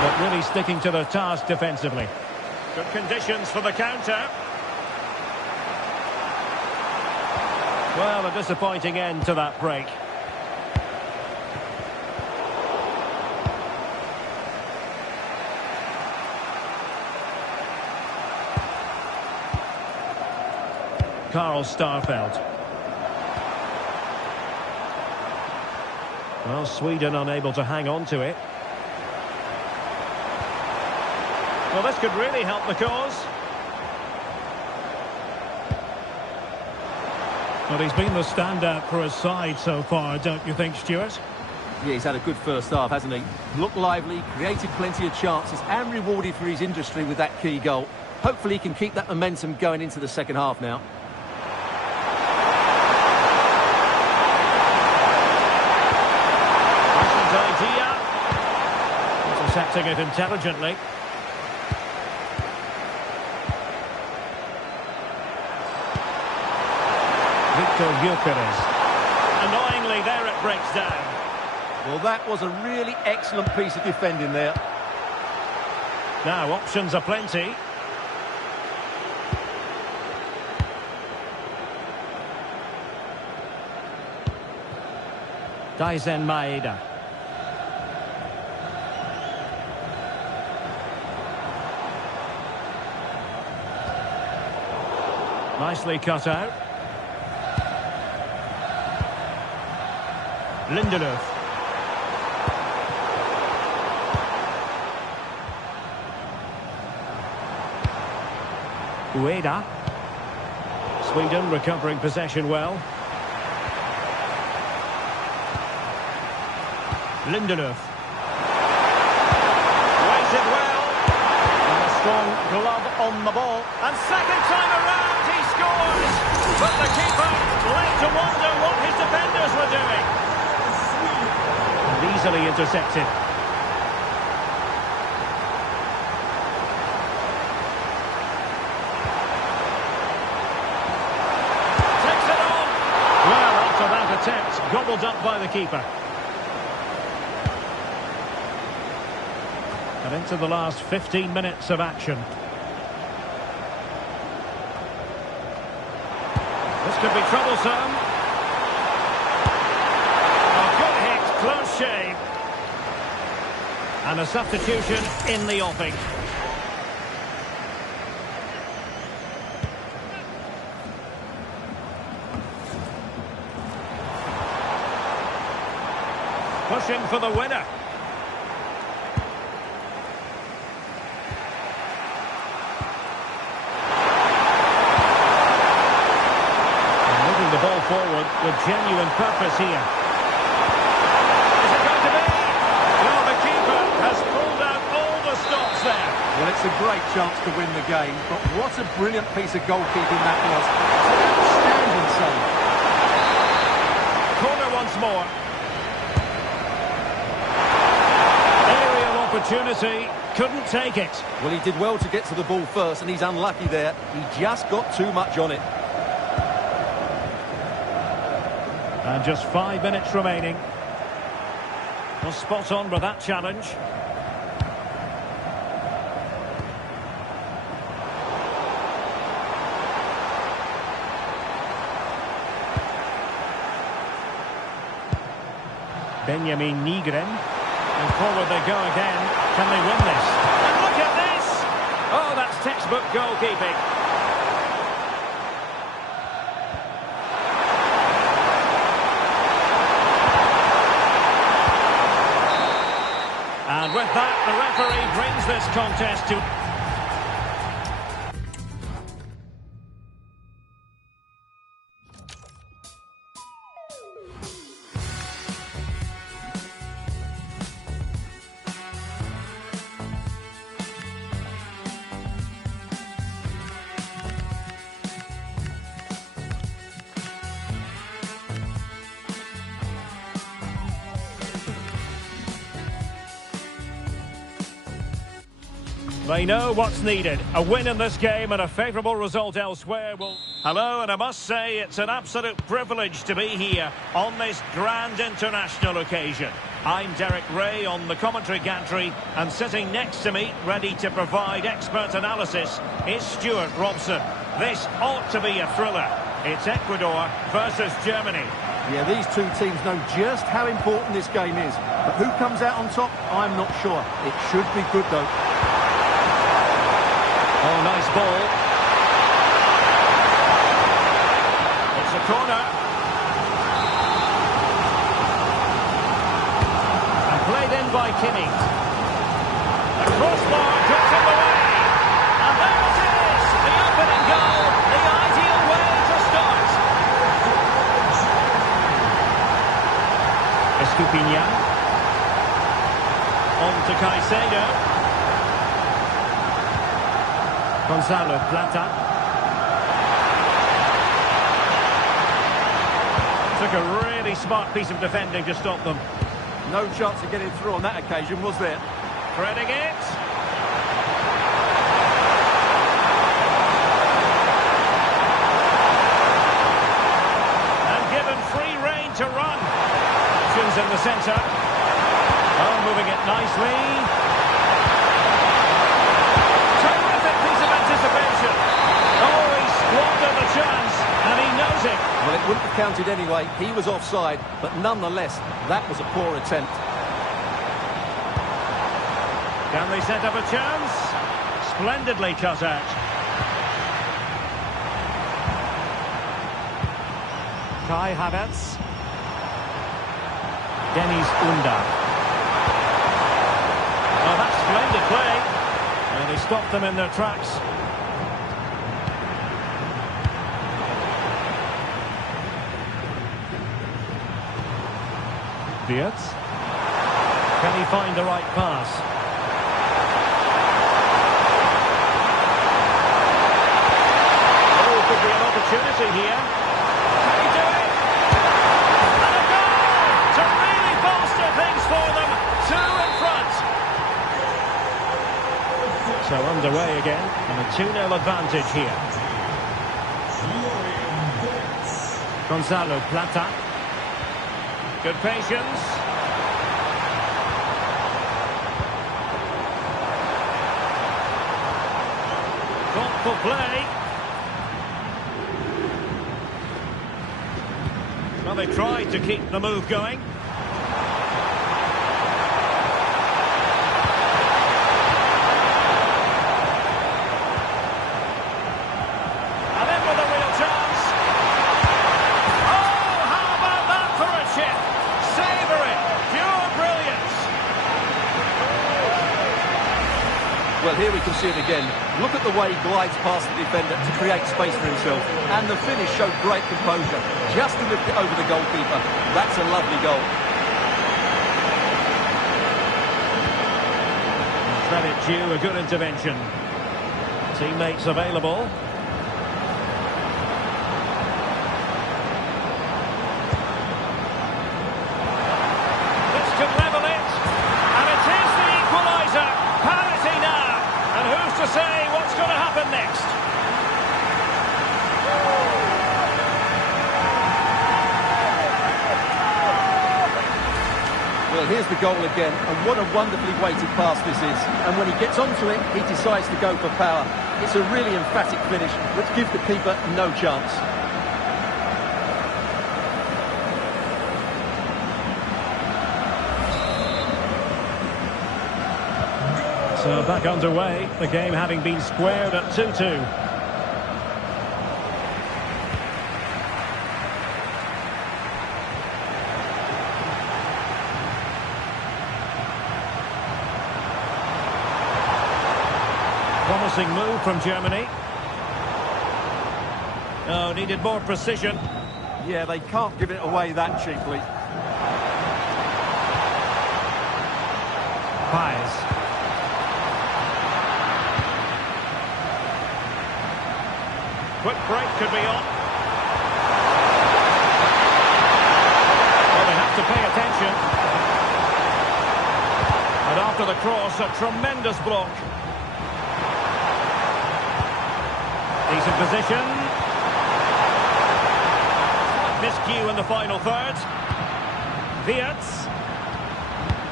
But really sticking to their task defensively. Good conditions for the counter. Well, a disappointing end to that break. Karl Starfelt. Well, Sweden unable to hang on to it. Well, this could really help the cause. Well, he's been the standout for his side so far, don't you think, Stuart? Yeah, he's had a good first half, hasn't he? Looked lively, created plenty of chances and rewarded for his industry with that key goal. Hopefully he can keep that momentum going into the second half now. Decent idea. Intercepting it intelligently. Victor Gyökeres. Annoyingly, there it breaks down. Well, that was a really excellent piece of defending there. Now, options are plenty. Daizen Maeda. Nicely cut out. Lindelöf. Ueda. Sweden recovering possession well. Lindelöf. Weighted well. And a strong glove on the ball. And second time around, he scores! But the keeper left to wonder what his defenders were doing. And easily intercepted. Takes it on! Well, after that attempt, gobbled up by the keeper. And into the last 15 minutes of action. This could be troublesome. A good hit, close shave. And a substitution in the offing. Pushing for the winner. Ball forward with genuine purpose here. Is it going to be? Well, the keeper has pulled out all the stops there. Well, it's a great chance to win the game, but what a brilliant piece of goalkeeping that was. It's an outstanding save. Corner once more. Aerial opportunity, couldn't take it. Well, he did well to get to the ball first, and he's unlucky there. He just got too much on it. And just 5 minutes remaining. Well, spot on with that challenge. Benjamin Nygren. And forward they go again. Can they win this? And look at this! Oh, that's textbook goalkeeping. And with that, the referee brings this contest to... They know what's needed. A win in this game and a favourable result elsewhere will... Hello, and I must say it's an absolute privilege to be here on this grand international occasion. I'm Derek Ray on the commentary gantry, and sitting next to me, ready to provide expert analysis, is Stuart Robson. This ought to be a thriller. It's Ecuador versus Germany. Yeah, these two teams know just how important this game is. But who comes out on top, I'm not sure. It should be good, though. Oh, nice ball. It's a corner. And played in by Kimmich. A crossbar cuts in the way. And there it is, the opening goal, the ideal way to start. Estupiñán. On to Caicedo. Gonzalo Plata. Took a really smart piece of defending to stop them. No chance of getting through on that occasion, was there? Threading it. And given free rein to run. Options in the centre. Oh, moving it nicely. Oh, he squandered the chance, and he knows it. Well, it wouldn't have counted anyway. He was offside, but nonetheless, that was a poor attempt. Can they set up a chance? Splendidly cut out. Kai Havertz. Dennis Undav. Oh, that's splendid play. And he stopped them in their tracks. Wirtz. Can he find the right pass? Oh, could be an opportunity here. Can he do it? And a goal to really bolster things for them. 2 in front. So underway again, and a 2-0 advantage here. Gonzalo Plata. Good patience. Thoughtful play. Well, they tried to keep the move going. And then with a real chance. Oh, how about that for a chip? Savouring, pure brilliance. Well, here we can see it again. Look at the way he glides past the defender to create space for himself. And the finish showed great composure. Just to lift it over the goalkeeper. That's a lovely goal. Credit due, a good intervention. Teammates available. This could level it. And it is the equaliser. Parity now. And who's to say what's going to happen next? Well, here's the goal again, and what a wonderfully weighted pass this is. And when he gets onto it, he decides to go for power. It's a really emphatic finish, which gives the keeper no chance. So back underway, the game having been squared at 2-2. Promising move from Germany. Oh, needed more precision. Yeah, they can't give it away that cheaply. Paes. Quick break could be on. Well, they have to pay attention. And after the cross, a tremendous block. Decent position. Miscue in the final third. Wirtz.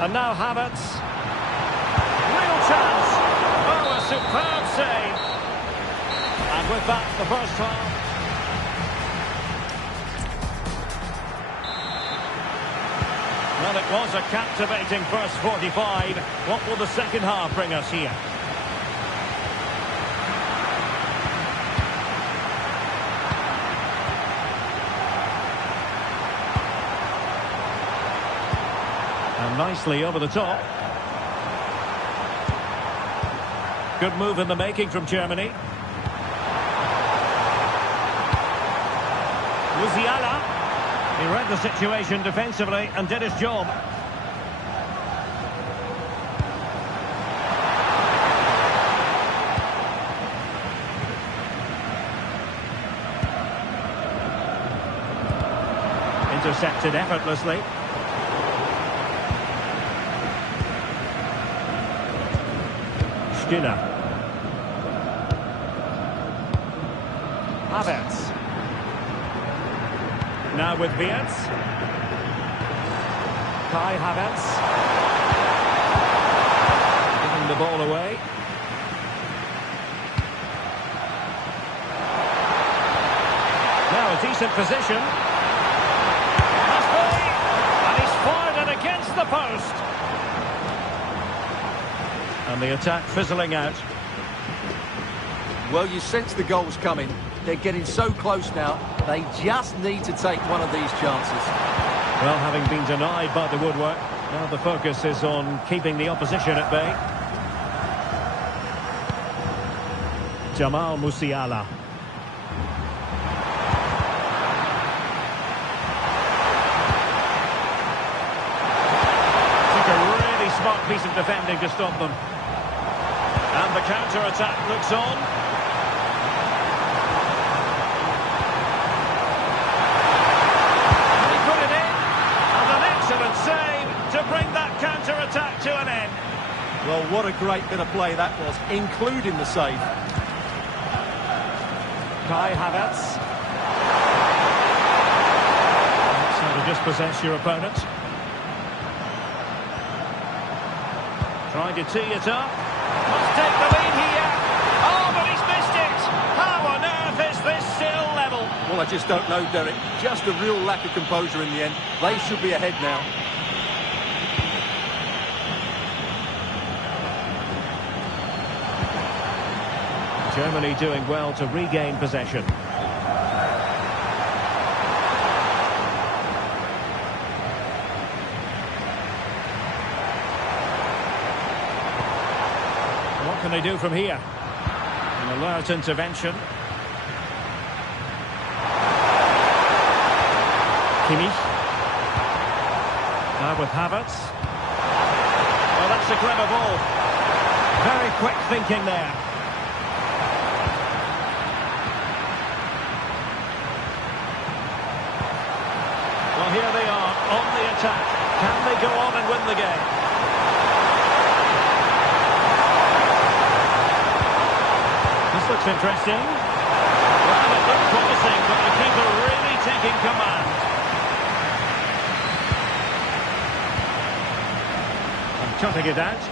And now Havertz. Real chance. Oh, a superb save. And with that, the first half. Well, it was a captivating first 45. What will the second half bring us here? And nicely over the top. Good move in the making from Germany. Musiala. He read the situation defensively and did his job. Intercepted effortlessly. Stiller. Havertz. Now with Wirtz. Kai Havertz. Giving the ball away. Now a decent position. Must be. And he's fired it against the post. And the attack fizzling out. Well, you sense the goal's coming. They're getting so close now. They just need to take one of these chances. Well, having been denied by the woodwork, now the focus is on keeping the opposition at bay. Jamal Musiala. Smart piece of defending to stop them. And the counter-attack looks on. And he put it in. And an excellent save to bring that counter-attack to an end. Well, what a great bit of play that was, including the save. Kai Havertz. That's how to dispossess your opponent. Trying to tee it up. Must take the lead here. Oh, but he's missed it. How on earth is this still level? Well, I just don't know, Derek. Just a real lack of composure in the end. They should be ahead now. Germany doing well to regain possession. What can they do from here? An alert intervention. Kimmich. Now with Havertz. Well, that's a clever ball. Very quick thinking there. Well, here they are on the attack. Can they go on and win the game? This looks interesting. Well, it looks promising, but the keeper really taking command. And cutting it out.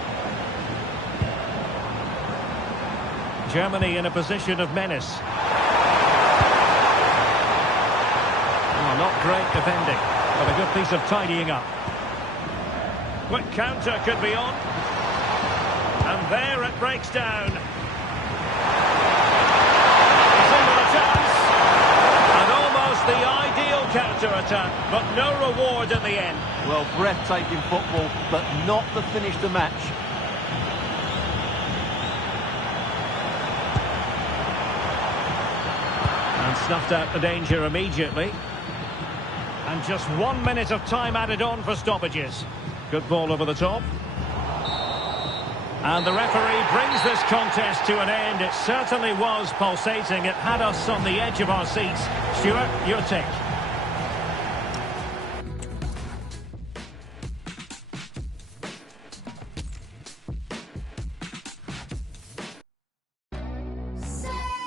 Germany in a position of menace. Not great defending, but a good piece of tidying up. Quick counter could be on. And there it breaks down. He's in with a chance. And almost the ideal counter-attack, but no reward in the end. Well, breathtaking football, but not the finish to match. And snuffed out the danger immediately. And just 1 minute of time added on for stoppages. Good ball over the top. And the referee brings this contest to an end. It certainly was pulsating. It had us on the edge of our seats. Stuart, your take.